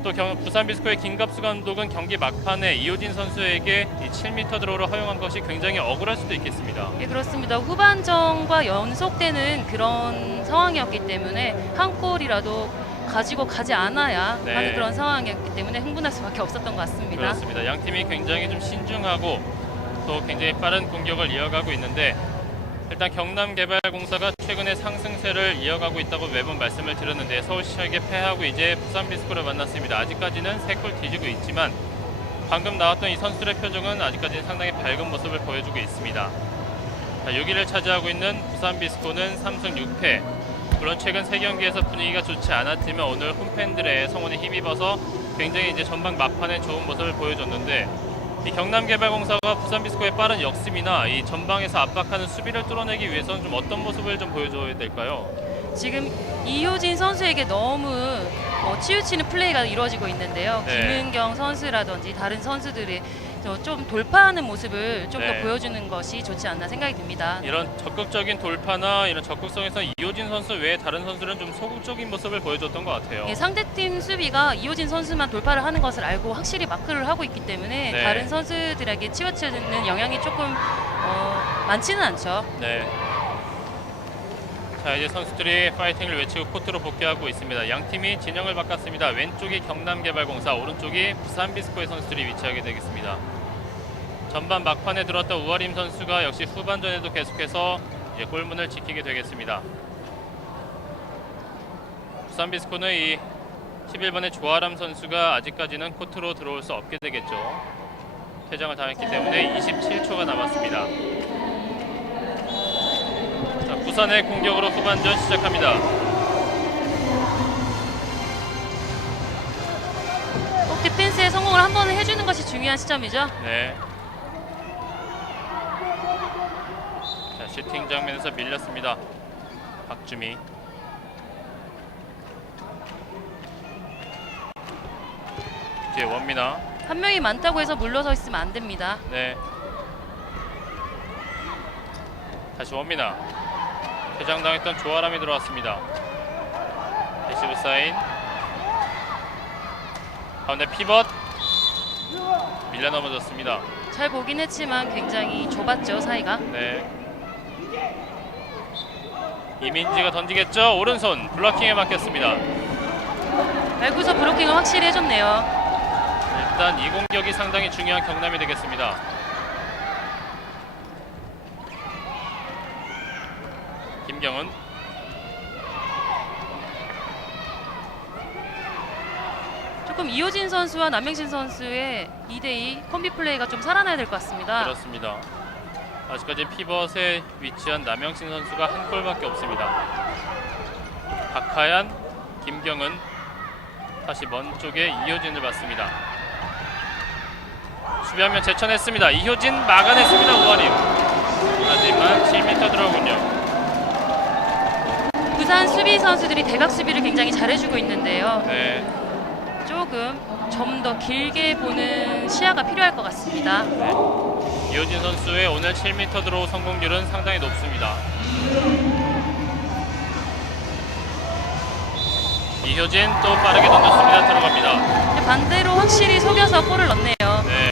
또 부산 비스코의 김갑수 감독은 경기 막판에 이호진 선수에게 이 7m 드로우를 허용한 것이 굉장히 억울할 수도 있겠습니다. 네, 그렇습니다. 후반전과 연속되는 그런 상황이었기 때문에 한 골이라도 가지고 가지 않아야 네. 하는 그런 상황이었기 때문에 흥분할 수밖에 없었던 것 같습니다. 그렇습니다. 양 팀이 굉장히 좀 신중하고 또 굉장히 빠른 공격을 이어가고 있는데 일단 경남개발공사가 최근에 상승세를 이어가고 있다고 매번 말씀을 드렸는데 서울시청에게 패하고 이제 부산 비스코를 만났습니다. 아직까지는 3골 뒤지고 있지만 방금 나왔던 이 선수들의 표정은 아직까지는 상당히 밝은 모습을 보여주고 있습니다. 자, 6위를 차지하고 있는 부산 비스코는 3승 6패. 물론 최근 3경기에서 분위기가 좋지 않았지만 오늘 홈팬들의 성원에 힘입어서 굉장히 이제 전반 막판에 좋은 모습을 보여줬는데 이 경남개발공사가 부산 비스코의 빠른 역습이나 이 전방에서 압박하는 수비를 뚫어내기 위해서는 좀 어떤 모습을 좀 보여줘야 될까요? 지금 이효진 선수에게 너무 치우치는 플레이가 이루어지고 있는데요. 네. 김은경 선수라든지 다른 선수들이 좀 돌파하는 모습을 좀 더 네. 보여주는 것이 좋지 않나 생각이 듭니다. 이런 적극적인 돌파나 이런 적극성에서 이호진 선수 외에 다른 선수들은 좀 소극적인 모습을 보여줬던 것 같아요. 예, 상대팀 수비가 이호진 선수만 돌파를 하는 것을 알고 확실히 마크를 하고 있기 때문에 네. 다른 선수들에게 치우치는 영향이 조금 많지는 않죠. 네. 자, 이제 선수들이 파이팅을 외치고 코트로 복귀하고 있습니다. 양 팀이 진영을 바꿨습니다. 왼쪽이 경남개발공사, 오른쪽이 부산 비스코의 선수들이 위치하게 되겠습니다. 전반 막판에 들어왔던 우아림 선수가 역시 후반전에도 계속해서 이제 골문을 지키게 되겠습니다. 부산 비스코는 이 11번의 조아람 선수가 아직까지는 코트로 들어올 수 없게 되겠죠. 퇴장을 당했기 때문에 27초가 남았습니다. 자, 부산의 공격으로 후반전 시작합니다. 꼭 디펜스에 성공을 한 번은 해주는 것이 중요한 시점이죠. 네. 자, 슈팅 장면에서 밀렸습니다. 박주미. 뒤에 원미나. 한 명이 많다고 해서 물러서 있으면 안 됩니다. 네. 다시 원미나. 퇴장당했던 조아람이 들어왔습니다. 레시브 사인. 가운데 피벗. 밀려 넘어졌습니다. 잘 보긴 했지만 굉장히 좁았죠, 사이가. 네. 이민지가 던지겠죠. 오른손 블로킹에 막혔습니다. 발구서 브로킹을 확실히 해줬네요. 일단 이 공격이 상당히 중요한 경남이 되겠습니다. 김경은. 조금 이호진 선수와 남명신 선수의 2대2 콤비 플레이가 좀 살아나야 될 것 같습니다. 그렇습니다. 아직까지 피벗에 위치한 남영신 선수가 한 골밖에 없습니다. 박하얀, 김경은 다시 먼 쪽에 이효진을 받습니다. 수비 한 명 제쳐냈습니다. 이효진 막아냈습니다. 우아림. 하지만 7m 들어오군요. 부산 부산 수비 선수들이 대각 수비를 굉장히 잘해주고 있는데요. 네. 조금 좀 더 길게 보는 시야가 필요할 것 같습니다. 이효진 선수의 오늘 7m 드로우 성공률은 상당히 높습니다. 이효진 또 빠르게 던졌습니다. 들어갑니다. 반대로 확실히 속여서 골을 넣네요. 네.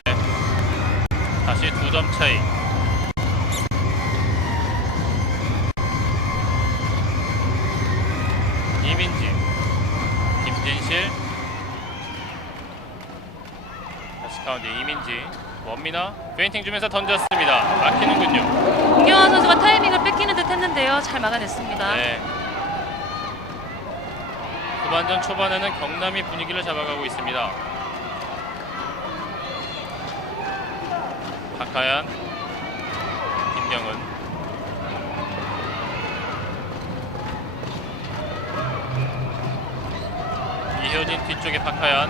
다시 2점 차이. 이민지, 김진실. 다시 가운데 이민지. 원미나 페인팅 주면서 던졌습니다. 막히는군요. 김경환 선수가 타이밍을 뺏기는 듯 했는데요. 잘 막아냈습니다. 네. 후반전 초반에는 경남이 분위기를 잡아가고 있습니다. 박하연, 김경은, 이효진 뒤쪽에 박하연.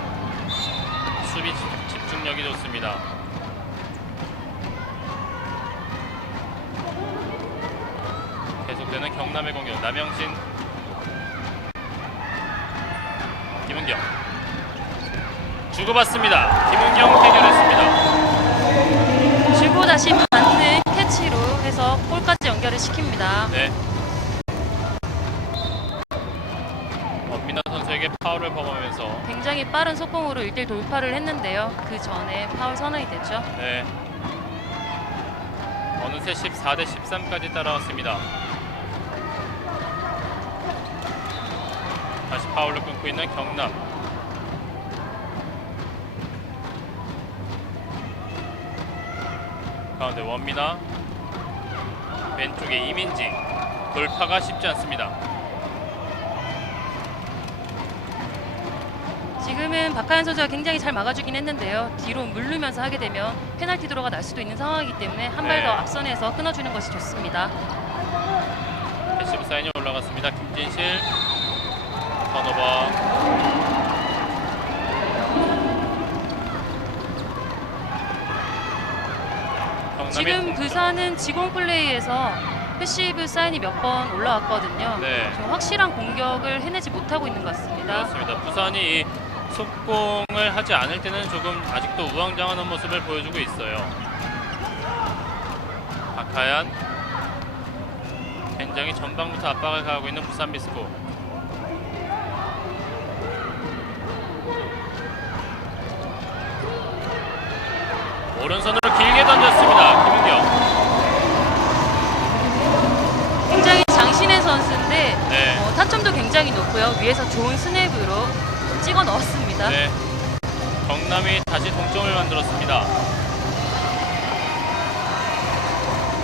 수비 집중력이 좋습니다. 계속되는 경남의 공격. 남영신, 김은경 주고받습니다. 김은경 해결했습니다. 주고 다시 받는 캐치로 해서 골까지 연결을 시킵니다. 네. 엄민아 선수에게 파울을 범하면서 굉장히 빠른 속공으로 1대1 돌파를 했는데요. 그 전에 파울 선언이 됐죠. 네. 어느새 14대 13까지 따라왔습니다. 다시 파울로 끊고 있는 경남. 가운데 원미나, 왼쪽에 이민지. 돌파가 쉽지 않습니다. 지금은 박하연 선수가 굉장히 잘 막아주긴 했는데요. 뒤로 물르면서 하게 되면 페널티 드로가 날 수도 있는 상황이기 때문에 한 발 더 네. 앞선에서 끊어주는 것이 좋습니다. 패시브 사인이 올라갔습니다. 김진실 턴오버. 지금 부산은 지공 플레이에서 패시브 사인이 몇 번 올라왔거든요. 네. 좀 확실한 공격을 해내지 못하고 있는 것 같습니다. 그렇습니다. 부산이 이 속공을 하지 않을 때는 조금 아직도 우왕좌왕하는 모습을 보여주고 있어요. 박하연 굉장히 전방부터 압박을 가하고 있는 부산 비스코. 오른손으로 길게 던졌습니다. 김은경. 굉장히 장신의 선수인데 네. 타점도 굉장히 높고요. 위에서 좋은 스냅으로 찍어 넣었습니다. 네. 경남이 다시 동점을 만들었습니다.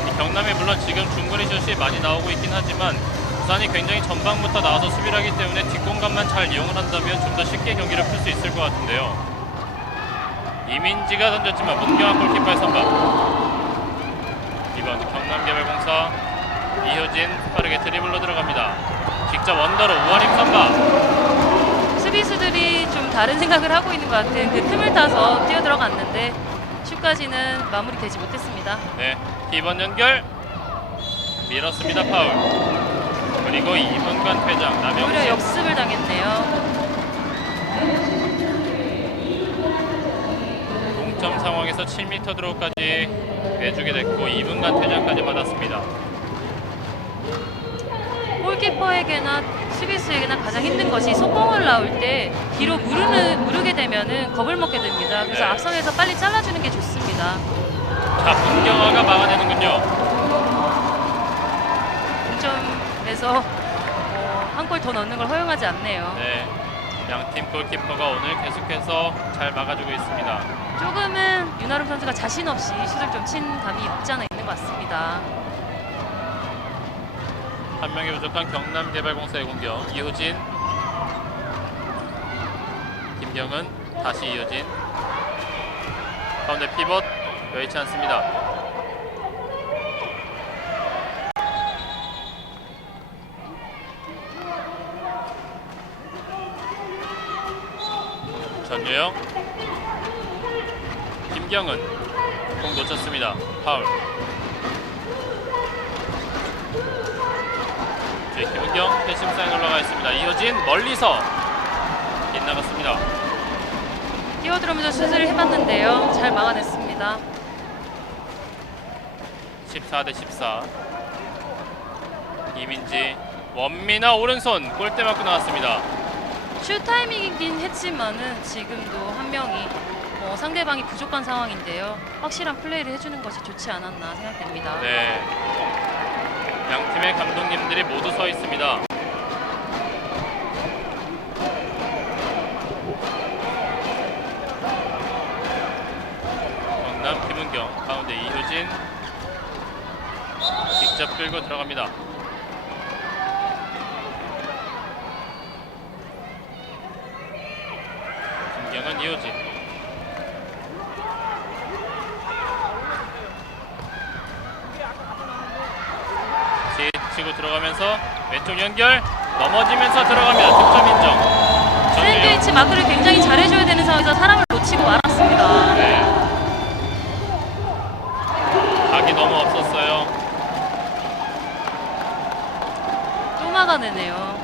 이 경남이 물론 지금 중거리 슛이 많이 나오고 있긴 하지만 부산이 굉장히 전방부터 나와서 수비를 하기 때문에 뒷공간만 잘 이용을 한다면 좀 더 쉽게 경기를 풀 수 있을 것 같은데요. 이민지가 던졌지만 문경환 골키퍼의 선방. 이번 경남개발공사 이효진 빠르게 드리블로 들어갑니다. 직접 언더로 우아림 선방. 수비수들이 좀 다른 생각을 하고 있는 것 같은 그 틈을 타서 뛰어 들어갔는데 슛까지는 마무리되지 못했습니다. 네, 이번 연결 밀었습니다. 파울. 그리고 2분간 퇴장. 오히려 남영신. 역습을 당했네요. 동점 상황에서 7m 드로우까지 내주게 됐고 2분간 퇴장까지 받았습니다. 골키퍼에게나 수비수에게나 가장 힘든 것이 속공을 나올 때 뒤로 무르게 되면은 겁을 먹게 됩니다. 그래서 네. 앞선에서 빨리 잘라주는 게 좋습니다. 자, 문경화가 막아내는군요. 동점에서 한 골 더 넣는 걸 허용하지 않네요. 네, 양팀 골키퍼가 오늘 계속해서 잘 막아주고 있습니다. 조금은 윤아름 선수가 자신 없이 슛을 좀 친 감이 없지 않아 있는 것 같습니다. 한 명이 부족한 경남개발공사의 공격. 이효진, 김경은, 다시 이효진. 가운데 피벗 여의치 않습니다. 전유영, 김경은 공 놓쳤습니다. 파울. 김은경 패심 사인 올라가 있습니다. 이효진 멀리서 빗나갔습니다. 뛰어들어오면서 슛을 해봤는데요. 잘 막아냈습니다. 14대 14. 이민지 원미나 오른손 골대 맞고 나왔습니다. 슛 타이밍이긴 했지만은 지금도 한 명이 상대방이 부족한 상황인데요. 확실한 플레이를 해주는 것이 좋지 않았나 생각됩니다. 네. 양 팀의 감독님들이 모두 서 있습니다. 경남 김은경 가운데 이효진 직접 끌고 들어갑니다. 김경은 이효진 치고 들어가면서 왼쪽 연결 넘어지면서 들어갑니다. 득점 인정. 샌드위치 마크를 굉장히 잘해줘야 되는 상황에서 사람을 놓치고 말았습니다. 네. 각이 너무 없었어요. 또 막아내네요.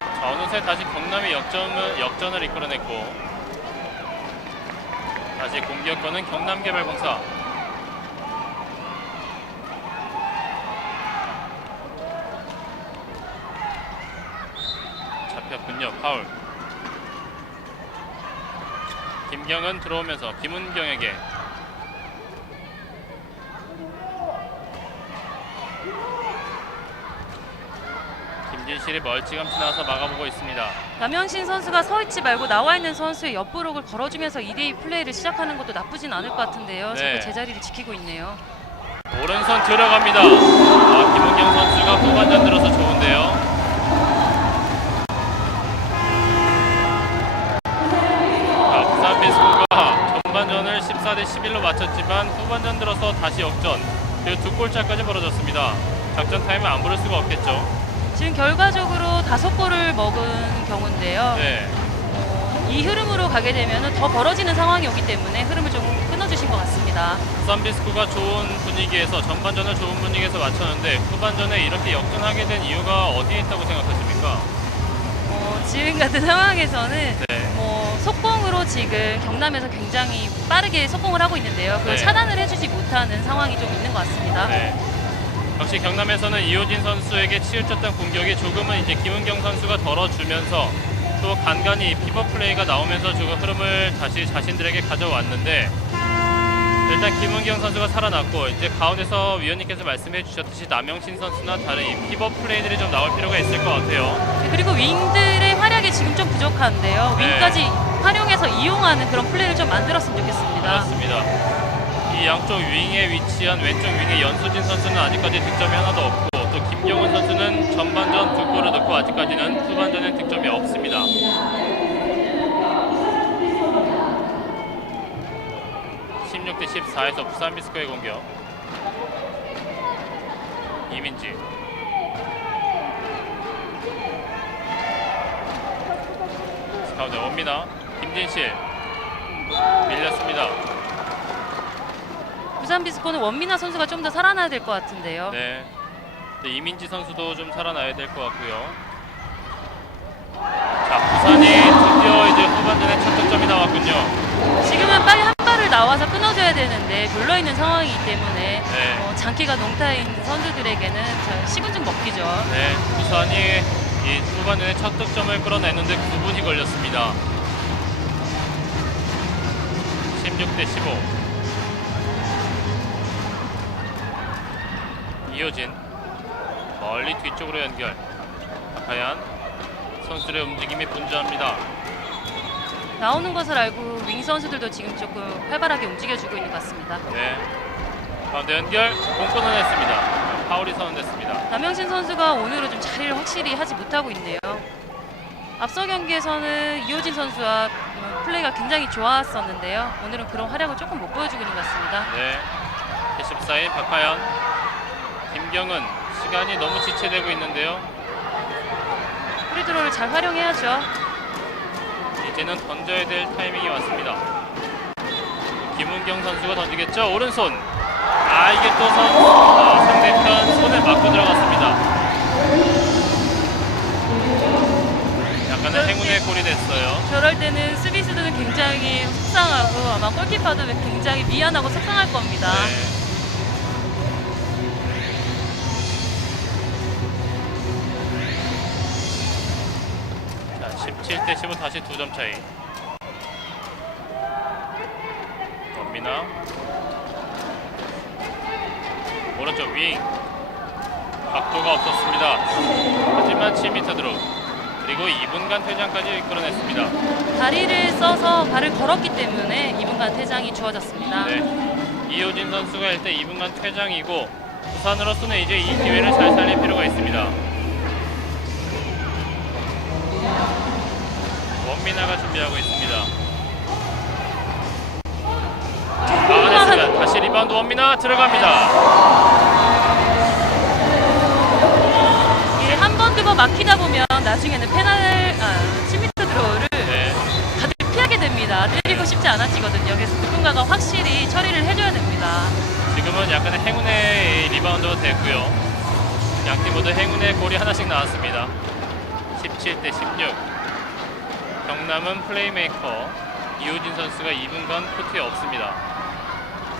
자, 어느새 다시 경남이 역전을 이끌어냈고 다시 공격권은 경남개발공사. 잡혔군요. 파울. 김경은 들어오면서 김은경에게 김진실이 멀찌감치 나와서 막아보고 있습니다. 남영신 선수가 서있지 말고 나와있는 선수의 옆부록을 걸어주면서 2대2 플레이를 시작하는 것도 나쁘진 않을 것 같은데요. 네. 자꾸 제자리를 지키고 있네요. 오른손 들어갑니다. 김은경 선수가 후반전 들어서 좋은데요. 부산 비스코가 전반전을 14대 11로 마쳤지만 후반전 들어서 다시 역전, 그리고 2골차까지 벌어졌습니다. 작전 타임을 안 부를 수가 없겠죠. 지금 결과적으로 5골을 먹은 경우인데요. 네. 이 흐름으로 가게 되면 더 벌어지는 상황이 오기 때문에 흐름을 좀 끊어주신 것 같습니다. 부산 비스코가 좋은 분위기에서 전반전을 좋은 분위기에서 마쳤는데 후반전에 이렇게 역전하게 된 이유가 어디에 있다고 생각하십니까? 지금 같은 상황에서는 네. 속공으로 지금 경남에서 굉장히 빠르게 속공을 하고 있는데요. 그걸 네. 차단을 해주지 못하는 상황이 좀 있는 것 같습니다. 네. 역시 경남에서는 이효진 선수에게 치우쳤던 공격이 조금은 이제 김은경 선수가 덜어주면서 또 간간히 피벗 플레이가 나오면서 조금 흐름을 다시 자신들에게 가져왔는데 일단 김은경 선수가 살아났고 이제 가운데서 위원님께서 말씀해 주셨듯이 남영신 선수나 다른 이 피벗 플레이들이 좀 나올 필요가 있을 것 같아요. 그리고 윙들의 활약이 지금 좀 부족한데요. 네. 윙까지 활용해서 이용하는 그런 플레이를 좀 만들었으면 좋겠습니다. 그렇습니다. 이 양쪽 윙에 위치한 왼쪽 윙의 연수진 선수는 아직까지 득점이 하나도 없고 또 김경훈 선수는 전반전 2골을 넣고 아직까지는 후반전에 득점이 없습니다. (16대 14) 부산 비스코의 공격. 이민지 가운데 원미나 김진실 밀렸습니다. 부산 비스코는 원미나 선수가 좀 더 살아나야 될 것 같은데요. 네. 이민지 선수도 좀 살아나야 될 것 같고요. 자, 부산이 드디어 이제 후반전에 첫 득점이 나왔군요. 지금은 빨리 한 발을 나와서 끊어줘야 되는데 물러있는 상황이기 때문에 네. 장기가 농타인 선수들에게는 식은 죽 먹기죠. 네, 부산이 이 후반전에 첫 득점을 끌어내는데 9분이 걸렸습니다. 16대 15. 이효진 멀리 뒤쪽으로 연결. 박하연 선수들의 움직임이 분주합니다. 나오는 것을 알고 윙 선수들도 지금 조금 활발하게 움직여주고 있는 것 같습니다. 네. 가운데 연결 공 끊어냈습니다. 파울이 선언됐습니다. 남영신 선수가 오늘은 좀 자리를 확실히 하지 못하고 있네요. 앞서 경기에서는 이효진 선수와 플레이가 굉장히 좋았었는데요. 오늘은 그런 활약을 조금 못 보여주고 있는 것 같습니다. 네. 14인 박하연, 김경은 시간이 너무 지체되고 있는데요. 프리드로를 잘 활용해야죠. 이제는 던져야 될 타이밍이 왔습니다. 김은경 선수가 던지겠죠. 오른손 이게 또 상대편 손에 맞고 들어갔습니다. 약간의 행운의 골이 됐어요. 저럴 때는 수비수들은 굉장히 속상하고 아마 골키퍼도 굉장히 미안하고 속상할 겁니다. 네. 자, 17대 15 다시 2점 차이. 원미나 오른쪽 윙 각도가 없었습니다. 하지만 7m 드롭 그리고 2분간 퇴장까지 이끌어냈습니다. 다리를 써서 발을 걸었기 때문에 2분간 퇴장이 주어졌습니다. 네. 이효진 선수가 일단 2분간 퇴장이고 부산으로서는 이제 이 기회를 잘 살릴 필요가 있습니다. 원미나가 준비하고 있습니다. 막아냈습니다. 다시 리바운드 원미나 들어갑니다. 한 번 두 번 막히다 보면 나중에는 10m 드로우를 네. 다들 피하게 됩니다. 때리고 싶지 않아지거든요. 그래서 누군가가 확실히 처리를 해줘야 됩니다. 지금은 약간의 행운의 리바운드가 됐고요. 양팀 모두 행운의 골이 하나씩 나왔습니다. 17대 16. 경남은 플레이메이커 이효진 선수가 2분간 코트에 없습니다.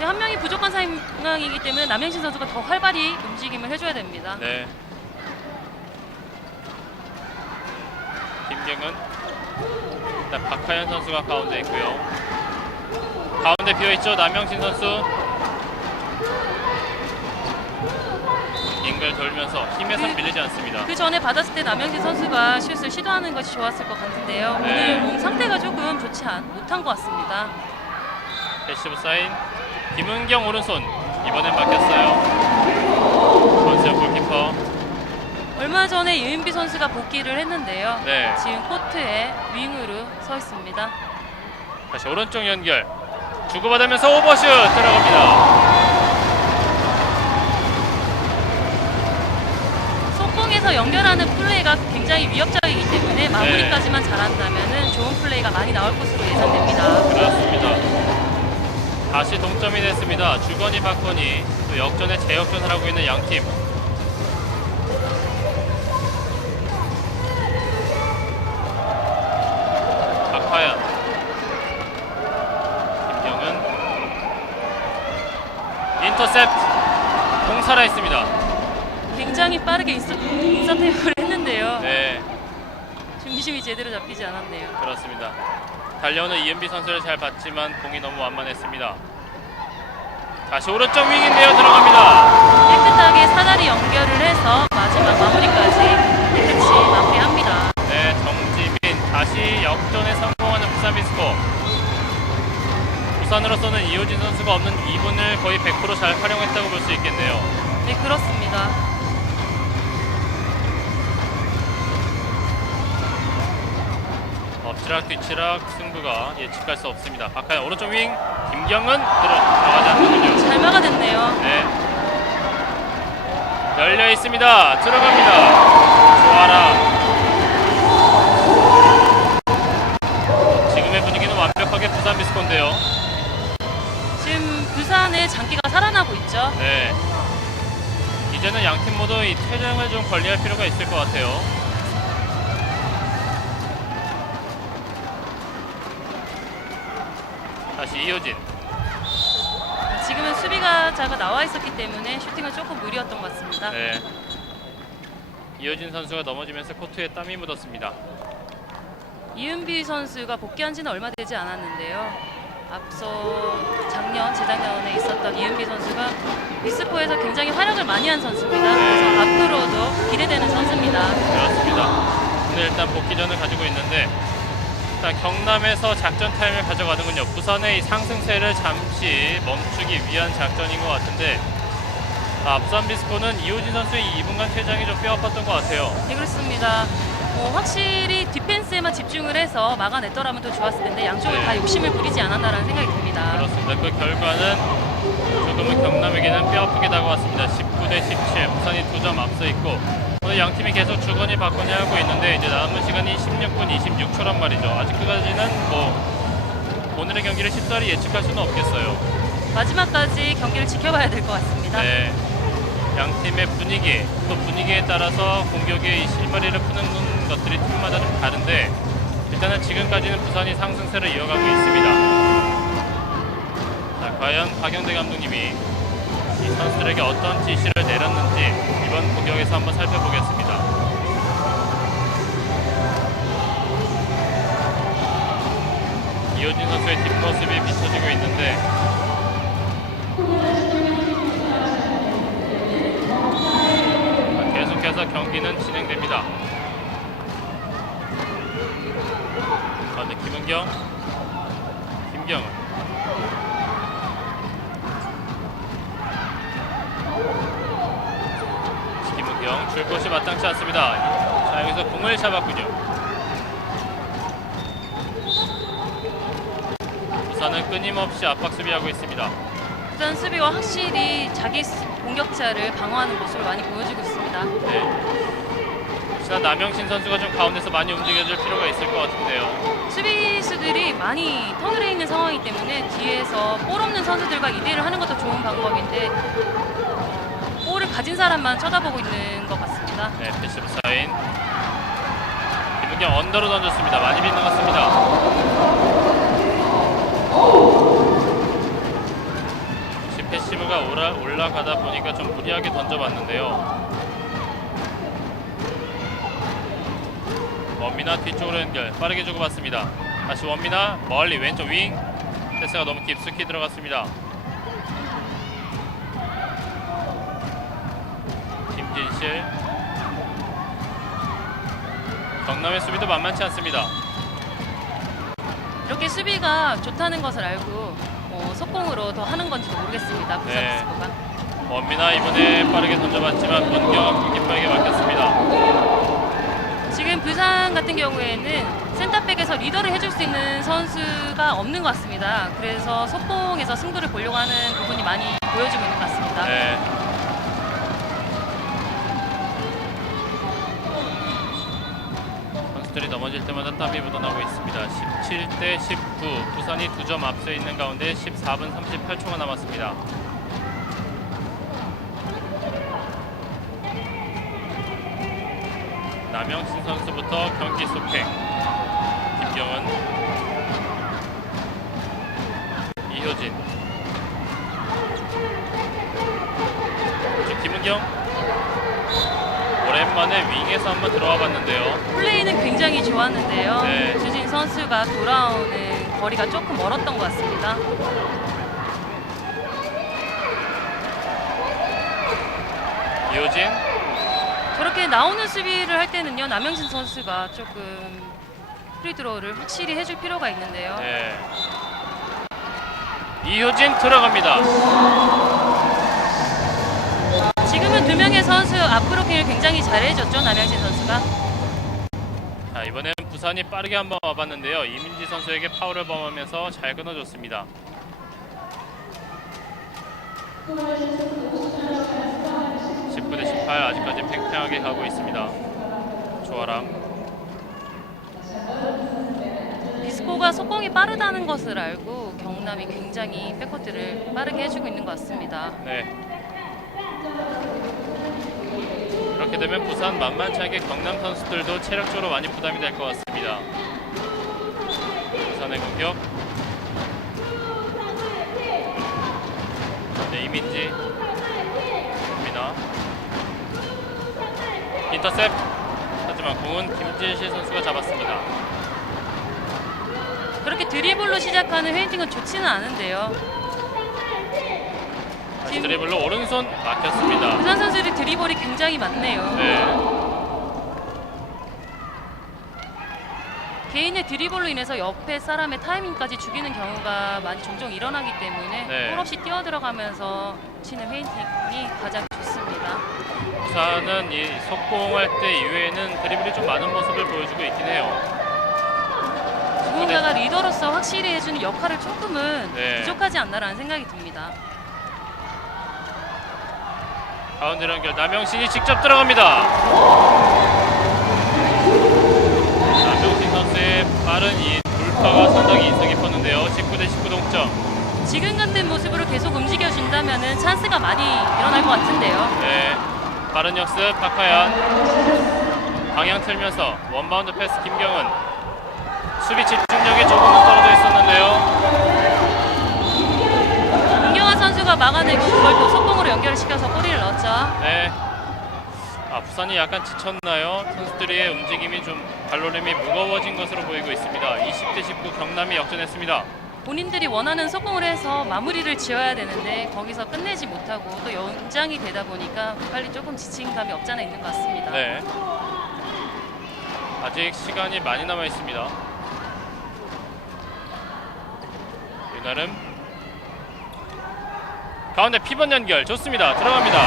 한 명이 부족한 상황이기 때문에 남영신 선수가 더 활발히 움직임을 해줘야 됩니다. 네. 김경은 일단 박하연 선수가 가운데 있고요. 가운데 비어있죠. 남영신 선수 잉글 돌면서 힘에서 밀리지 않습니다. 그 전에 받았을 때 남영신 선수가 슛을 시도하는 것이 좋았을 것 같은데요. 네. 오늘 몸 상태가 조금 좋지 못한 것 같습니다. 패시브 사인 김은경 오른손 이번엔 막혔어요. 권수영 골키퍼. 얼마 전에 유인비 선수가 복귀를 했는데요. 네. 지금 코트에 윙으로 서 있습니다. 다시 오른쪽 연결 주고받으면서 오버슛 들어갑니다. 속공에서 연결하는 플레이가 굉장히 위협적이기 때문에 마무리까지만 잘한다면 좋은 플레이가 많이 나올 것으로 예상됩니다. 그렇습니다. 다시 동점이 됐습니다. 주건이 박건이 또 역전에 재역전을 하고 있는 양팀. 박하연 김경은 인터셉트 공 살아있습니다. 굉장히 빠르게 인서테이블을 했는데요. 네, 중심이 제대로 잡히지 않았네요. 그렇습니다. 달려오는 이은비 선수를 잘 봤지만 공이 너무 완만했습니다. 다시 오른쪽 윙인데요. 들어갑니다. 깨끗하게 사다리 연결을 해서 마지막 마무리까지 깨끗이 마무리합니다. 네, 정지민 다시 역전에 성공하는 부산비스코. 부산으로서는 이효진 선수가 없는 2분을 거의 100% 잘 활용했다고 볼 수 있겠네요. 네, 그렇습니다. 엎치락 뒤치락 승부가 예측할 수 없습니다. 박하연 오른쪽 윙 김경은 들어가지 않는군요. 잘 막아냈네요. 네, 열려 있습니다. 들어갑니다. 좋아라. 지금의 분위기는 완벽하게 부산비스코인데요. 지금 부산의 장기가 살아나고 있죠. 네, 이제는 양팀 모두 이 퇴장을 좀 관리할 필요가 있을 것 같아요. 다시 이효진. 지금은 수비가 자가 나와 있었기 때문에 슈팅은 조금 무리였던 것 같습니다. 네, 이효진 선수가 넘어지면서 코트에 땀이 묻었습니다. 이은비 선수가 복귀한 지는 얼마 되지 않았는데요. 앞서 재작년에 있었던 이은비 선수가 미스코에서 굉장히 활약을 많이 한 선수입니다. 그래서 앞으로도 기대되는 선수입니다. 그렇습니다. 오늘 일단 복귀전을 가지고 있는데 일단 경남에서 작전 타임을 가져가는군요. 부산의 이 상승세를 잠시 멈추기 위한 작전인 것 같은데 부산비스코는 이효진 선수의 2분간 퇴장이 좀 뼈아팠던 것 같아요. 네, 그렇습니다. 확실히 디펜스에만 집중을 해서 막아냈더라면 더 좋았을 텐데 양쪽을 네. 다 욕심을 부리지 않았다라는 생각이 듭니다. 그렇습니다. 그 결과는 조금은 경남에게는 뼈아프게 다가왔습니다. 19대 17 부산이 2점 앞서 있고 오늘 양팀이 계속 주거니 받거니 하고 있는데 이제 남은 시간이 16분 26초란 말이죠. 아직까지는 오늘의 경기를 쉽사리 예측할 수는 없겠어요. 마지막까지 경기를 지켜봐야 될 것 같습니다. 네. 양 팀의 분위기, 또 분위기에 따라서 공격의 이 실마리를 푸는 것들이 팀마다 좀 다른데 일단은 지금까지는 부산이 상승세를 이어가고 있습니다. 자, 과연 박영대 감독님이 이 선수들에게 어떤 지시를 내렸는지 이번 공격에서 한번 살펴보겠습니다. 이호진 선수의 뒷모습이 비춰지고 있는데 계속해서 경기는 진행됩니다. 가운데 김은경, 김경은 김은경 줄 곳이 마땅치 않습니다. 자, 여기서 공을 잡았군요. 부산은 끊임없이 압박 수비하고 있습니다. 부산 수비와 확실히 자기 공격자를 방어하는 모습을 많이 보여주고 있습니다. 네. 혹시나 남영신 선수가 좀 가운데서 많이 움직여줄 필요가 있을 것 같은데요. 수비수들이 많이 터널에 있는 상황이기 때문에 뒤에서 볼 없는 선수들과 2대1을 하는 것도 좋은 방법인데 볼을 가진 사람만 쳐다보고 있는 것 같습니다. 네, 패시브 사인. 김은경 언더로 던졌습니다. 많이 빗나갔습니다. 역시 패시브가 올라가다 보니까 좀 무리하게 던져봤는데요. 원미나 뒤쪽으로 연결 빠르게 주고받습니다. 다시 원미나 멀리 왼쪽 윙 패스가 너무 깊숙이 들어갔습니다. 김진실 경남의 수비도 만만치 않습니다. 이렇게 수비가 좋다는 것을 알고 속공으로 더 하는 건지도 모르겠습니다. 부산 네. 비스코가. 원미나 이번에 빠르게 던져봤지만 문경은 골키퍼에게 맡겼습니다. 지금 부산 같은 경우에는 센터백에서 리더를 해줄 수 있는 선수가 없는 것 같습니다. 그래서 속공에서 승부를 보려고 하는 부분이 많이 보여지고 있는 것 같습니다. 네. 선수들이 넘어질 때마다 땀이 묻어나고 있습니다. 17대 19 부산이 2점 앞서 있는 가운데 14분 38초가 남았습니다. 남영신 선수부터 경기 속행. 김경은, 이효진, 김은경 오랜만에 윙에서 한번 들어와 봤는데요. 플레이는 굉장히 좋았는데요. 네. 주진 선수가 돌아오는 거리가 조금 멀었던 것 같습니다. 이효진, 저렇게 나오는 수비를 할 때는요, 남영신 선수가 조금 프리드로우를 확실히 해줄 필요가 있는데요. 네. 이효진 들어갑니다. 지금은 두 명의 선수 앞브로킹을 굉장히 잘해줬죠, 남영신 선수가. 자, 이번엔 부산이 빠르게 한번 와봤는데요. 이민지 선수에게 파울을 범하면서 잘 끊어줬습니다. (19대 18) 아직까지 팽팽하게 가고 있습니다. 조아람, 비스코가 속공이 빠르다는 것을 알고 경남이 굉장히 백코트를 빠르게 해주고 있는 것 같습니다. 네. 그렇게 되면 부산 만만치 않게 경남 선수들도 체력적으로 많이 부담이 될 것 같습니다. 부산의 공격. 네, 이민지, 민아, 인터셉. 하지만 공은 김진실 선수가 잡았습니다. 그렇게 드리블로 시작하는 페인팅은 좋지는 않은데요. 다시 드리블로 오른손 막혔습니다. 부산 선수들이 드리블이 굉장히 많네요. 네. 개인의 드리블로 인해서 옆에 사람의 타이밍까지 죽이는 경우가 많이 종종 일어나기 때문에 네. 볼 없이 뛰어 들어가면서 치는 페인팅이 가장 좋습니다. 부산은 이 속공할 때 이외에는 드리블이 좀 많은 모습을 보여주고 있긴 해요. 누군가가 리더로서 확실히 해주는 역할을 조금은 네. 부족하지 않나라는 생각이 듭니다. 가운데 연결 남영신이 직접 들어갑니다. 남영신 선수의 빠른 이 돌파가 상당히 인상 깊었는데요. 19대 19 동점. 지금 같은 모습으로 계속 전면 역습 박하연. 방향 틀면서 원바운드 패스 김경은. 수비 집중력이 조금은 떨어져 있었는데요. 김경환 선수가 막아내고 그걸 또 속공으로 연결을 시켜서 골을 넣었죠. 네. 부산이 약간 지쳤나요? 선수들의 움직임이 좀 발로림이 무거워진 것으로 보이고 있습니다. 20대 19 경남이 역전했습니다. 본인들이 원하는 속공을 해서 마무리를 지어야 되는데 거기서 끝내지 못하고 또 연장이 되다 보니까 빨리 조금 지친 감이 없잖아 있는 것 같습니다. 네. 아직 시간이 많이 남아 있습니다. 윤아름 가운데 피번 연결 좋습니다. 들어갑니다.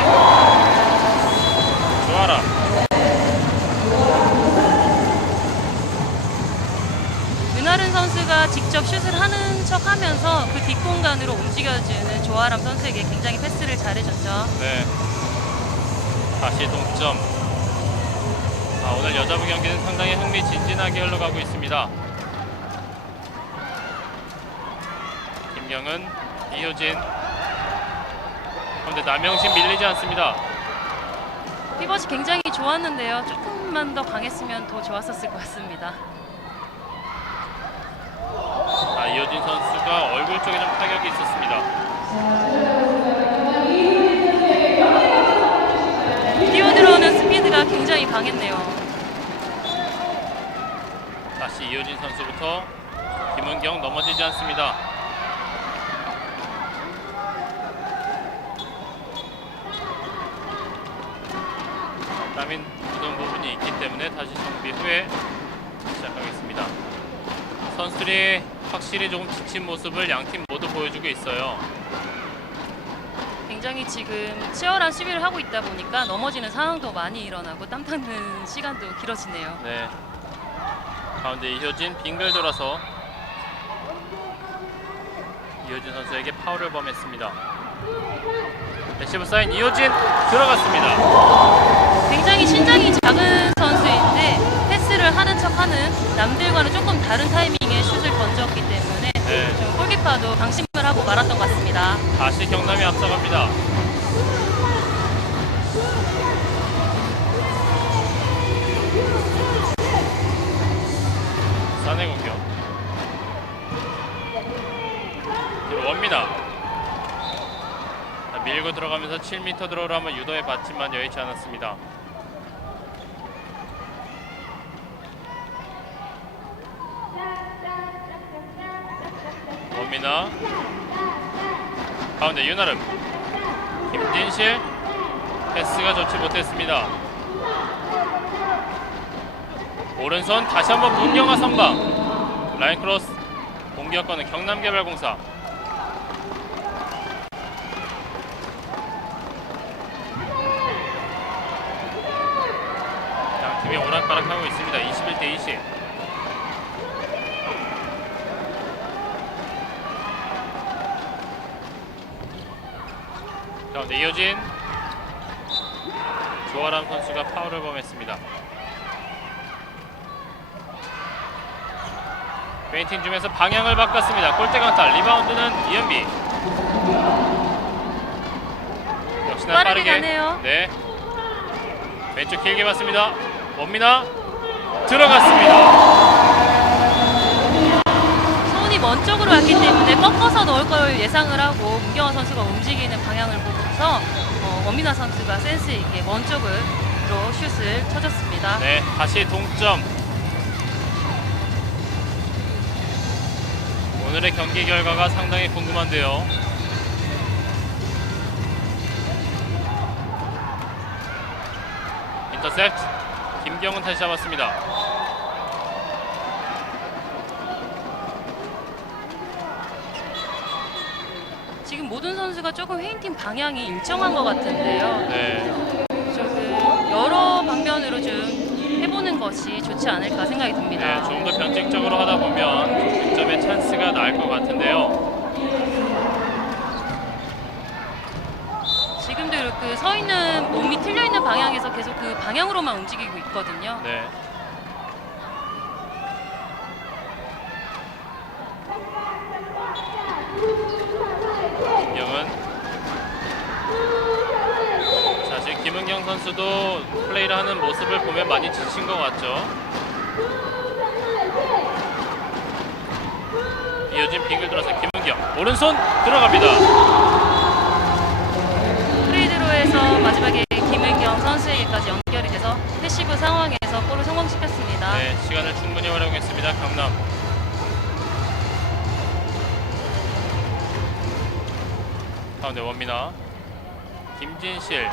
조아라. 윤아른 선수가 직접 슛을 하는 척하면서 그 뒷공간으로 움직여주는 조아람 선수에게 굉장히 패스를 잘해줬죠. 네. 다시 동점. 오늘 여자부 경기는 상당히 흥미진진하게 흘러가고 있습니다. 김경은, 이효진. 그런데 남영신 밀리지 않습니다. 피벗이 굉장히 좋았는데요. 조금만 더 강했으면 더 좋았었을 것 같습니다. 이효진 선수가 얼굴 쪽에 좀 타격이 있었습니다. 뛰어들어오는 스피드가 굉장히 강했네요. 다시 이효진 선수부터 김은경 넘어지지 않습니다. 땀이 묻은 부분이 있기 때문에 다시 정비 후에 시작하겠습니다. 선수들이 확실히 조금 지친 모습을 양팀 모두 보여주고 있어요. 굉장히 지금 치열한 수비를 하고 있다 보니까 넘어지는 상황도 많이 일어나고 땀 닦는 시간도 길어지네요. 네. 가운데 이효진 빙글 돌아서 이효진 선수에게 파울을 범했습니다. 레시브 사인 이효진 들어갔습니다. 굉장히 신장이 작은 선수인데 패스를 하는 척하는 남들과는 조금 다른 타이밍에 슛을 던졌기 때문에 네. 좀 골키퍼도 방심을 하고 말았던 것 같습니다. 다시 경남이 앞서갑니다. 산의 공격. 들어옵니다. 밀고 들어가면서 7m 들어오라 한번 유도해 봤지만 여의치 않았습니다. 원미나 가운데 윤아름 김진실 패스가 좋지 못했습니다. 오른손 다시 한번 문경아 선방 라인 크로스 공격권은 경남개발공사. 양팀이 오락가락하고 있습니다. 21대 20. 가운데 이효진 조아람 선수가 파울을 범했습니다. 페인팅 중에서 방향을 바꿨습니다. 골대 강타 리바운드는 이은비. 역시나 빠르게 가네요. 네. 왼쪽 길게 봤습니다. 원미나 들어갔습니다. 손이 먼 쪽으로 왔기 때문에 꺾어서 넣을 걸 예상을 하고 문경원 선수가 움직이는 방향을 보고서 원민아 선수가 센스 있게 먼 쪽으로 슛을 쳐줬습니다. 네, 다시 동점. 오늘의 경기 결과가 상당히 궁금한데요. 인터셉트 김경은 다시 잡았습니다. 지금 모든 선수가 조금 회인팀 방향이 일정한 것 같은데요. 네, 조금 여러 방면으로 좀 해보는 것이 좋지 않을까 생각이 듭니다. 네, 좀 더 변칙적으로 하다 보면 득점의 찬스가 나을 것 같은데요. 지금도 이렇게 서 있는 몸이 틀려 있는 방향에서 계속 그 방향으로만 움직이고 있거든요. 네. 김경은 자, 지금 김은경 선수도 플레이를 하는 모습을 보면 많이 지친 것 같죠. 이어진 빙글 들어서 김은경 오른손 들어갑니다. 프리드로에서 마지막에 김은경 선수에게까지 연결이 돼서 패시브 상황에서 골을 성공시켰습니다. 네, 시간을 충분히 활용했습니다. 경남. 가운데 원민아, 김진실.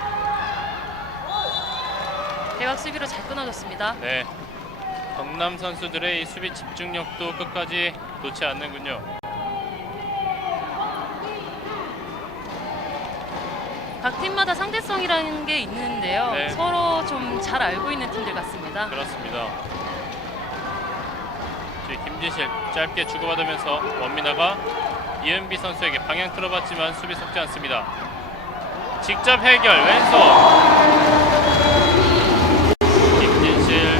대각 수비로 잘 끊어줬습니다. 네, 경남 선수들의 이 수비 집중력도 끝까지 놓지 않는군요. 각 팀마다 상대성이라는 게 있는데요. 네. 서로 좀 잘 알고 있는 팀들 같습니다. 그렇습니다. 지금 김진실 짧게 주고받으면서 원민아가 이은비 선수에게 방향 틀어봤지만 수비 속지 않습니다. 직접 해결 왼손. 김진실.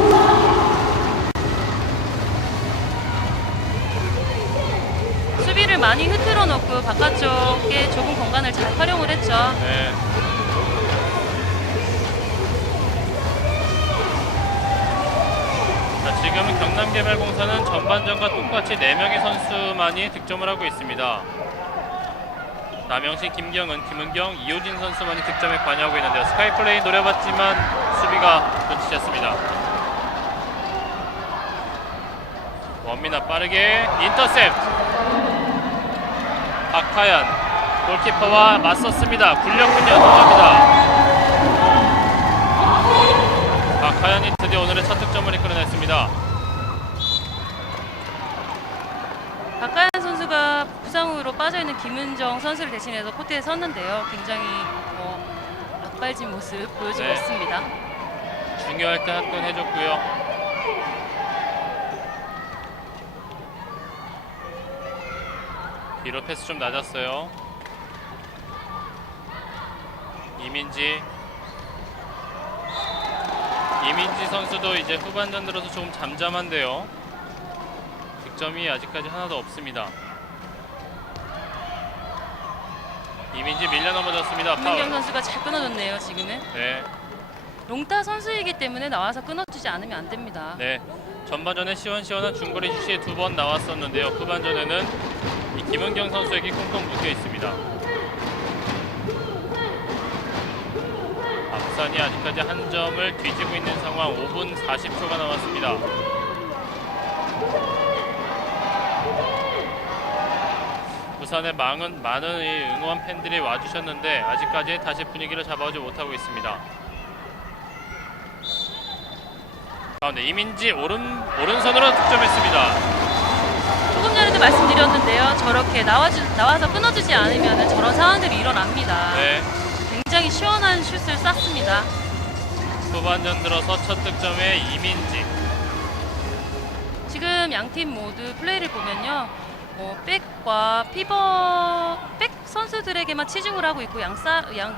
수비를 많이 흐트러 놓고 바깥쪽에 좁은 공간을 잘 활용을 했죠. 네. 자, 지금은 경남개발공사는 전반전과 똑같이 4명의 선수만이 득점을 하고 있습니다. 남영신, 김경은, 김은경, 이호진 선수만이 득점에 관여하고 있는데요. 스카이플레이 노려봤지만 수비가 놓치셨습니다. 원민아 빠르게 인터셉트. 박하연 골키퍼와 맞섰습니다. 굴렸군요. 동합니다. 박하연이 드디어 오늘의 첫 득점을 이끌어냈습니다. 박하연 선수가 부상으로 빠져있는 김은정 선수를 대신해서 코트에 섰는데요. 굉장히 앞발진 모습 보여주고 네. 있습니다. 중요할 때 한 건 해줬고요. 뒤로 패스 좀 낮았어요. 이민지 선수도 이제 후반전 들어서 조금 잠잠한데요. 득점이 아직까지 하나도 없습니다. 이민지 밀려 넘어졌습니다. 김은경 파울. 선수가 잘 끊어줬네요. 지금은 네, 롱타 선수이기 때문에 나와서 끊어주지 않으면 안 됩니다. 네. 전반전에 시원시원한 중거리 슛이 2번 나왔었는데요. 후반전에는 이 김은경 선수에게 꽁꽁 묶여 있습니다. 부산이 아직까지 한 점을 뒤지고 있는 상황. 5분 40초가 남았습니다. 부산에 많은 이 응원 팬들이 와주셨는데 아직까지 다시 분위기를 잡아오지 못하고 있습니다. 가운데 이민지 오른손으로 득점했습니다. 조금 전에도 말씀드렸는데요. 저렇게 나와서 끊어주지 않으면 저런 상황들이 일어납니다. 네, 굉장히 시원한 슛을 쐈습니다. 후반전 들어서 첫 득점에 이민지. 지금 양팀 모두 플레이를 보면요. 백과 백 선수들에게만 치중을 하고 있고 양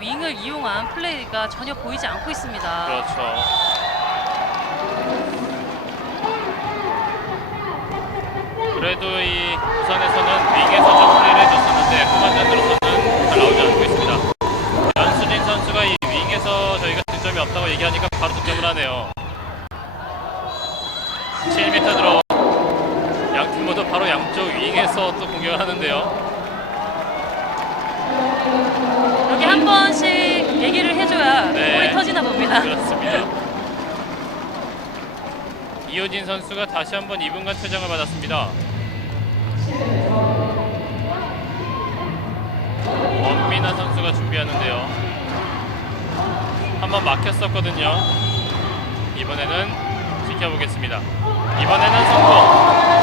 윙을 이용한 플레이가 전혀 보이지 않고 있습니다. 그렇죠. 그래도 이 부산에서는 윙에서 좀 플레이를 해줬었는데 후반전 들어서는 잘 나오지 않고 있습니다. 연수진 선수가 이 윙에서 저희가 득점이 없다고 얘기하니까 바로 득점을 하네요. 7m 들어 양팀 모두 바로 양쪽 윙에서 또 공격을 하는데요. 여기 한 번씩 얘기를 해줘야 네. 골이 터지나 봅니다. 그렇습니다. 이호진 선수가 다시 한번 2분간 퇴장을 받았습니다. 원민아 선수가 준비하는데요. 한번 막혔었거든요. 이번에는 지켜보겠습니다. 이번에는 성공.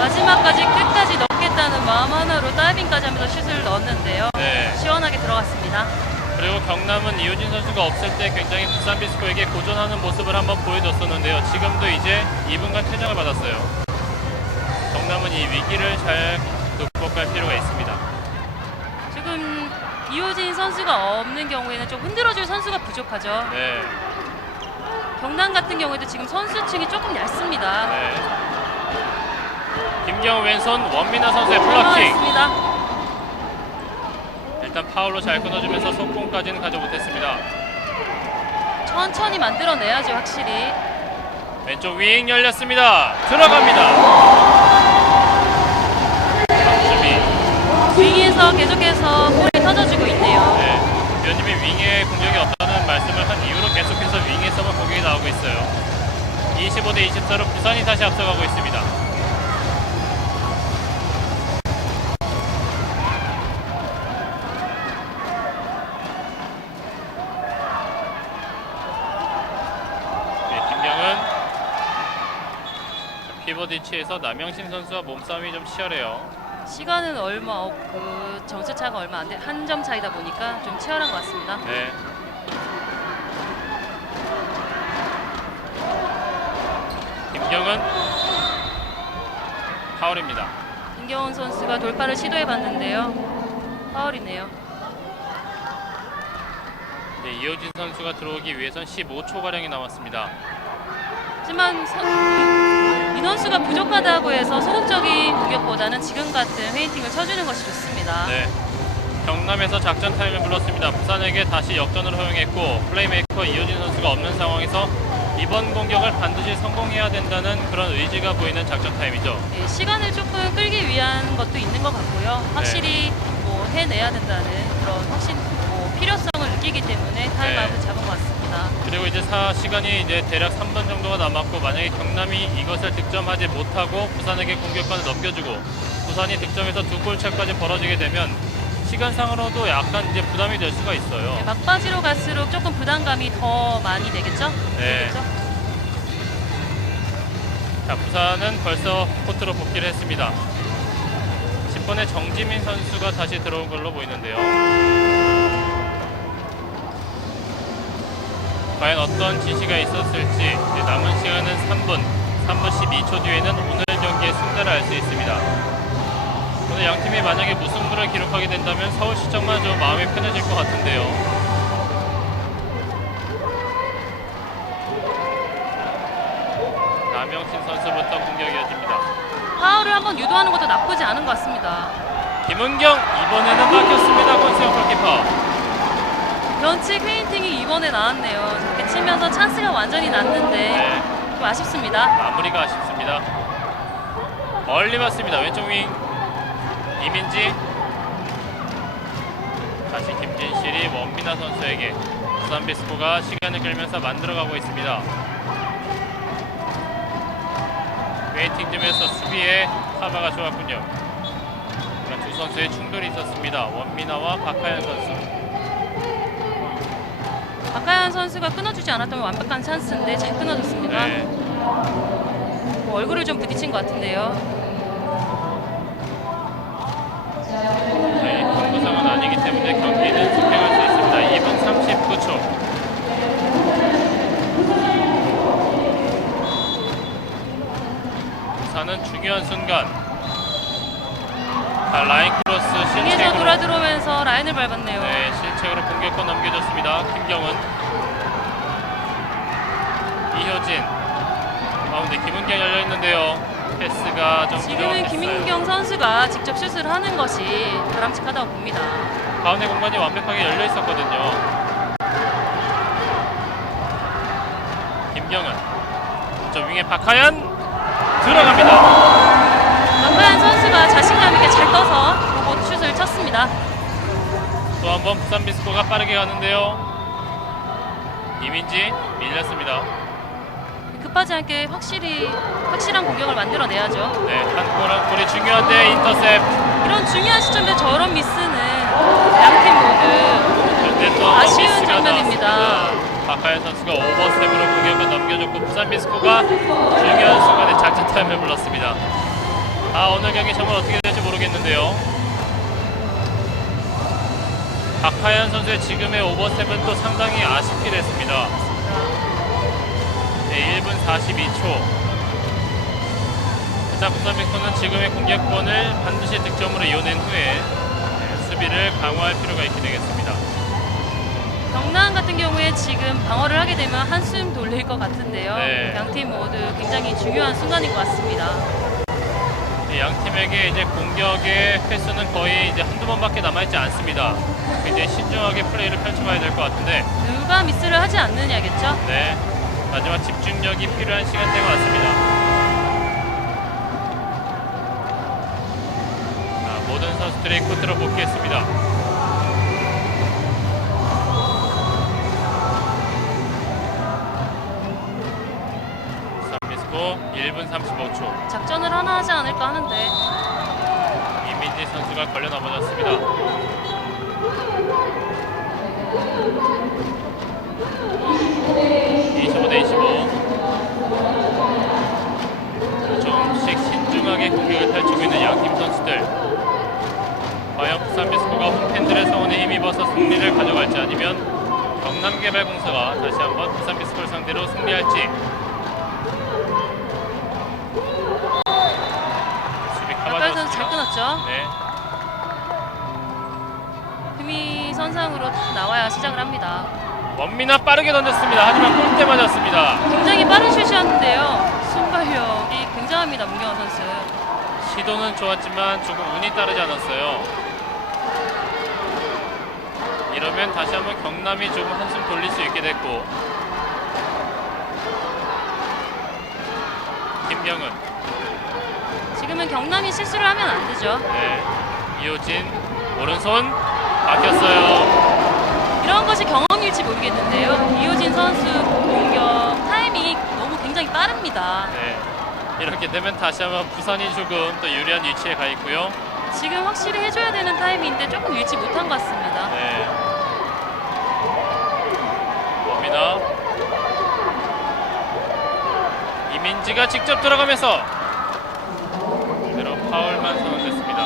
마지막까지 끝까지 넣겠다는 마음 하나로 다이빙까지 하면서 슛을 넣었는데요. 네. 시원하게 들어갔습니다. 그리고 경남은 이호진 선수가 없을 때 굉장히 부산비스코에게 고전하는 모습을 한번 보여줬었는데요. 지금도 이제 2분간 퇴장을 받았어요. 경남은 이 위기를 잘 극복할 필요가 있습니다. 지금 이호진 선수가 없는 경우에는 좀 흔들어줄 선수가 부족하죠. 네. 경남 같은 경우에도 지금 선수층이 조금 얇습니다. 네. 김경우 왼손 원민아 선수의 블로킹. 있습니다. 일단 파울로 잘 끊어주면서 속공까지는 가지 못했습니다. 천천히 만들어내야죠, 확실히. 왼쪽 윙 열렸습니다. 들어갑니다. 박주미. 윙에서 계속해서 볼이 터져주고 있네요. 네, 위원님이 윙에 공격이 없다는 말씀을 한 이후로 계속해서 윙에서만 공격이 나오고 있어요. 25대 24로 부산이 다시 앞서가고 있습니다. 네, 김경은 피벗 위치에서 남영신 선수와 몸싸움이 좀 치열해요. 시간은 그 점수 차가 얼마 안 돼, 한 점 차이다 보니까 좀 치열한 것 같습니다. 네. 김경은 파울입니다. 김경훈 선수가 돌파를 시도해봤는데요. 파울이네요. 네, 이호진 선수가 들어오기 위해선 15초가량이 남았습니다. 하지만 인원수가 부족하다고 해서 소극적인 공격보다는 지금 같은 페인팅을 쳐주는 것이 좋습니다. 네. 경남에서 작전 타임을 불렀습니다. 부산에게 다시 역전을 허용했고 플레이메이커 이호진 선수가 없는 상황에서 이번 공격을 반드시 성공해야 된다는 그런 의지가 보이는 작전 타임이죠. 네, 시간을 조금 끌기 위한 것도 있는 것 같고요. 확실히 뭐 해내야 된다는 그런 확신, 필요성을 느끼기 때문에 타임아웃을 잡은 것 같습니다. 그리고 이제 시간이 이제 대략 3분 정도가 남았고 만약에 경남이 이것을 득점하지 못하고 부산에게 공격권을 넘겨주고 부산이 득점해서 2골 차까지 벌어지게 되면 시간상으로도 약간 이제 부담이 될 수가 있어요. 네, 막바지로 갈수록 조금 부담감이 더 많이 되겠죠? 네. 되겠죠? 자, 부산은 벌써 코트로 복귀를 했습니다. 10번의 정지민 선수가 다시 들어온 걸로 보이는데요. 과연 어떤 지시가 있었을지 이제 남은 시간은 3분 12초 뒤에는 오늘 경기의 승자를 알 수 있습니다. 오늘 양팀이 만약에 무승부를 기록하게 된다면 서울시청만 좀 마음이 편해질 것 같은데요. 남영신 선수부터 공격이 이어집니다. 파울을 한번 유도하는 것도 나쁘지 않은 것 같습니다. 김은경 이번에는 막혔습니다. 권세영 골키퍼. 변칙 페인팅이 이번에 나왔네요. 이렇게 치면서 찬스가 완전히 났는데 좀 아쉽습니다. 마무리가 아쉽습니다. 멀리 맞습니다. 왼쪽 윙 이민지, 다시 김진실이 원미나 선수에게 부산비스코가 시간을 끌면서 만들어가고 있습니다. 웨이팅 점에서 수비에 카바가 좋았군요. 두 선수의 충돌이 있었습니다. 원미나와 박하연 선수. 박하연 선수가 끊어주지 않았다면 완벽한 찬스인데 잘 끊어줬습니다. 네. 얼굴을 좀 부딪힌 것 같은데요. 네, 경고상은 아니기 때문에 경기는 집행할 수 있습니다. 2분 39초. 부산은 중요한 순간. 자, 라인 크로스 중에서 실책으로. 돌아 들어오면서 라인을 밟았네요. 네, 실책으로 공격권 넘겨줬습니다. 김경은. 이효진. 가운데 김은경 열려있는데요. 패스가 좀 지금은 부족했어요. 김인경 선수가 직접 슛을 하는 것이 바람직하다고 봅니다. 가운데 공간이 완벽하게 열려 있었거든요. 김경은 저 윙에 박하연 들어갑니다. 박하연 선수가 자신감 있게 잘 떠서 로봇 슛을 쳤습니다. 또 한 번 부산비스코가 빠르게 가는데요. 이민지 밀렸습니다. 급하지 않게 확실한 공격을 만들어내야죠. 네, 한 골이 중요한데 인터셉트. 이런 중요한 시점에 저런 미스는 양팀 모두 그런데 또 아쉬운 미스가 장면입니다. 나왔습니다. 박하연 선수가 오버스텝으로 공격을 넘겨줬고 부산비스코가 중요한 순간에 작전 타임을 불렀습니다. 오늘 경기 정말 어떻게 될지 모르겠는데요. 박하연 선수의 지금의 오버스텝은 또 상당히 아쉽게 됐습니다. 네, 1분 42초. 일단 부산비스코는 지금의 공격권을 반드시 득점으로 이어낸 후에 수비를 강화할 필요가 있게 되겠습니다. 경남 같은 경우에 지금 방어를 하게 되면 한숨 돌릴 것 같은데요. 네. 양팀 모두 굉장히 중요한 순간인 것 같습니다. 양 팀에게 이제 공격의 횟수는 거의 이제 한두 번밖에 남아있지 않습니다. 굉장히 신중하게 플레이를 펼쳐봐야 될 것 같은데, 누가 미스를 하지 않느냐겠죠? 네, 마지막 집중력이 필요한 시간대가 왔습니다. 자, 모든 선수들이 코트로 복귀했습니다. 서비스고 1분 35초. 작전을 하나 하지 않을까 하는데 이민지 선수가 걸려 넘어졌습니다. 25대 25. 조금씩 신중하게 공격을 펼치고 있는 양팀 선수들. 과연 부산비스코가 홈팬들의 성원에 힘입어서 승리를 가져갈지, 아니면 경남개발공사가 다시 한번 부산비스코를 상대로 승리할지. 수비 박가연 선수 잘 카바였습니다. 끊었죠? 네. 흠이 선상으로 나와야 시작을 합니다. 원미나 빠르게 던졌습니다. 하지만 골대 맞았습니다. 굉장히 빠른 슛이었는데요. 순발력이 굉장합니다, 문경원 선수. 시도는 좋았지만 조금 운이 따르지 않았어요. 이러면 다시 한번 경남이 조금 한숨 돌릴 수 있게 됐고, 김경은, 지금은 경남이 실수를 하면 안 되죠. 네, 이호진 오른손 박혔어요. 이런 것이 경험일지 모르겠는데요. 이호진 선수 공격 타이밍이 너무 굉장히 빠릅니다. 네, 이렇게 되면 다시 한번 부산이 조금 더 유리한 위치에 가 있고요. 지금 확실히 해줘야 되는 타이밍인데 조금 잃지 못한 것 같습니다. 네, 원미나, 이민지가 직접 들어가면서 그대로 파울만 선언됐습니다.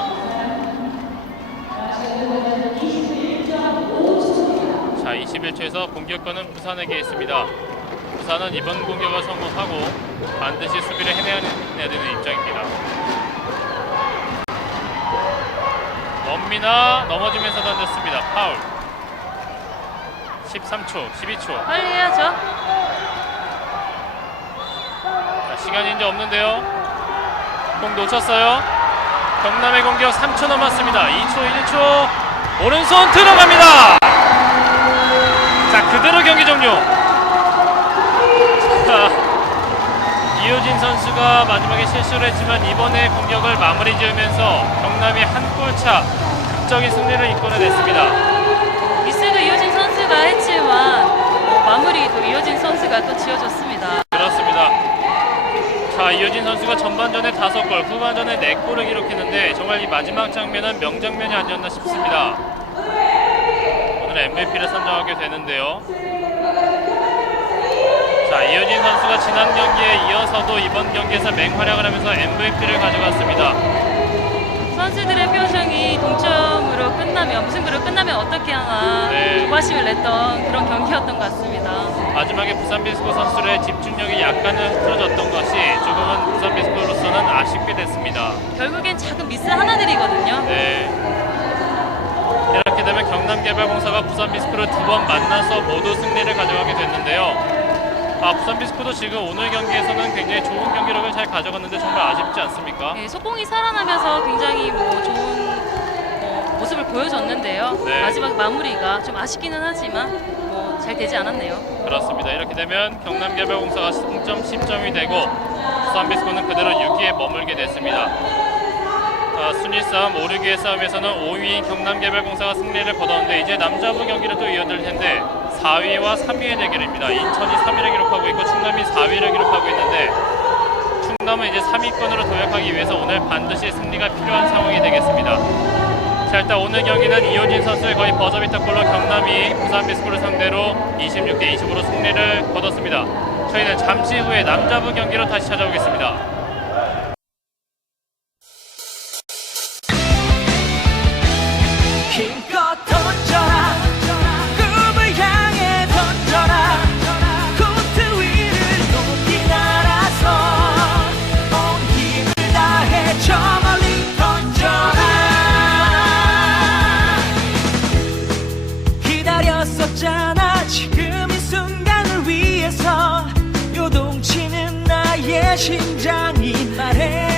자, 21초에서 공격권은 부산에게 있습니다. 부산은 이번 공격을 성공하고 반드시 수비를 해내야 되는 입장입니다. 원미나 넘어지면서 던졌습니다. 파울. 13초, 12초. 빨리 해야죠. 자, 시간이 이제 없는데요. 공 놓쳤어요. 경남의 공격 3초 남았습니다. 2초, 1초. 오른손 들어갑니다. 자, 그대로 경기 종료. 자, 이호진 선수가 마지막에 실수를 했지만 이번에 공격을 마무리 지으면서 경남이 한 골차 극적인 승리를 이끌어냈습니다. 미스도 이호진 선수가 했지만 마무리도 이호진 선수가 또 지어줬습니다. 그렇습니다. 자, 이호진 선수가 전반전에 5골, 후반전에 4골을 기록했는데 정말 이 마지막 장면은 명장면이 아니었나 싶습니다. 오늘 MVP를 선정하게 되는데요. 자, 이호진 선수가 지난 경기에 이어서도 이번 경기에서 맹활약을 하면서 MVP를 가져갔습니다. 선수들의 표정이 동점으로 끝나면, 무승부로 끝나면 어떻게 하나 네. 조바심을 냈던 그런 경기였던 것 같습니다. 마지막에 부산비스코 선수들의 집중력이 약간은 흐트러졌던 것이 조금은 부산비스코로서는 아쉽게 됐습니다. 결국엔 작은 미스 하나들이거든요. 네. 이렇게 되면 경남개발공사가 부산비스코를 2번 만나서 모두 승리를 가져가게 됐는데요. 부산비스코도 지금 오늘 경기에서는 굉장히 좋은 경기력을 잘 가져갔는데 정말 아쉽지 않습니까? 네, 속공이 살아나면서 굉장히 좋은 모습을 보여줬는데요. 네. 마지막 마무리가 좀 아쉽기는 하지만 잘 되지 않았네요. 그렇습니다. 이렇게 되면 경남개발공사가 승점 10점이 되고 부산비스코는 그대로 6위에 머물게 됐습니다. 순위 싸움, 5, 6위의 싸움에서는 5위인 경남개발공사가 승리를 거뒀는데 이제 남자부 경기를 또 이어들 텐데 4위와 3위의 대결입니다. 인천이 3위를 기록하고 있고 충남이 4위를 기록하고 있는데 충남은 이제 3위권으로 도약하기 위해서 오늘 반드시 승리가 필요한 상황이 되겠습니다. 자, 일단 오늘 경기는 이호진 선수의 거의 버저비터골로 경남이 부산비스코를 상대로 26대 20으로 승리를 거뒀습니다. 저희는 잠시 후에 남자부 경기로 다시 찾아오겠습니다. 힘껏 던져라 꿈을 향해 던져라 코트 위를 높이 날아서 온 힘을 다해 저 멀리 던져라 기다렸었잖아 지금 이 순간을 위해서 요동치는 나의 심장이 말해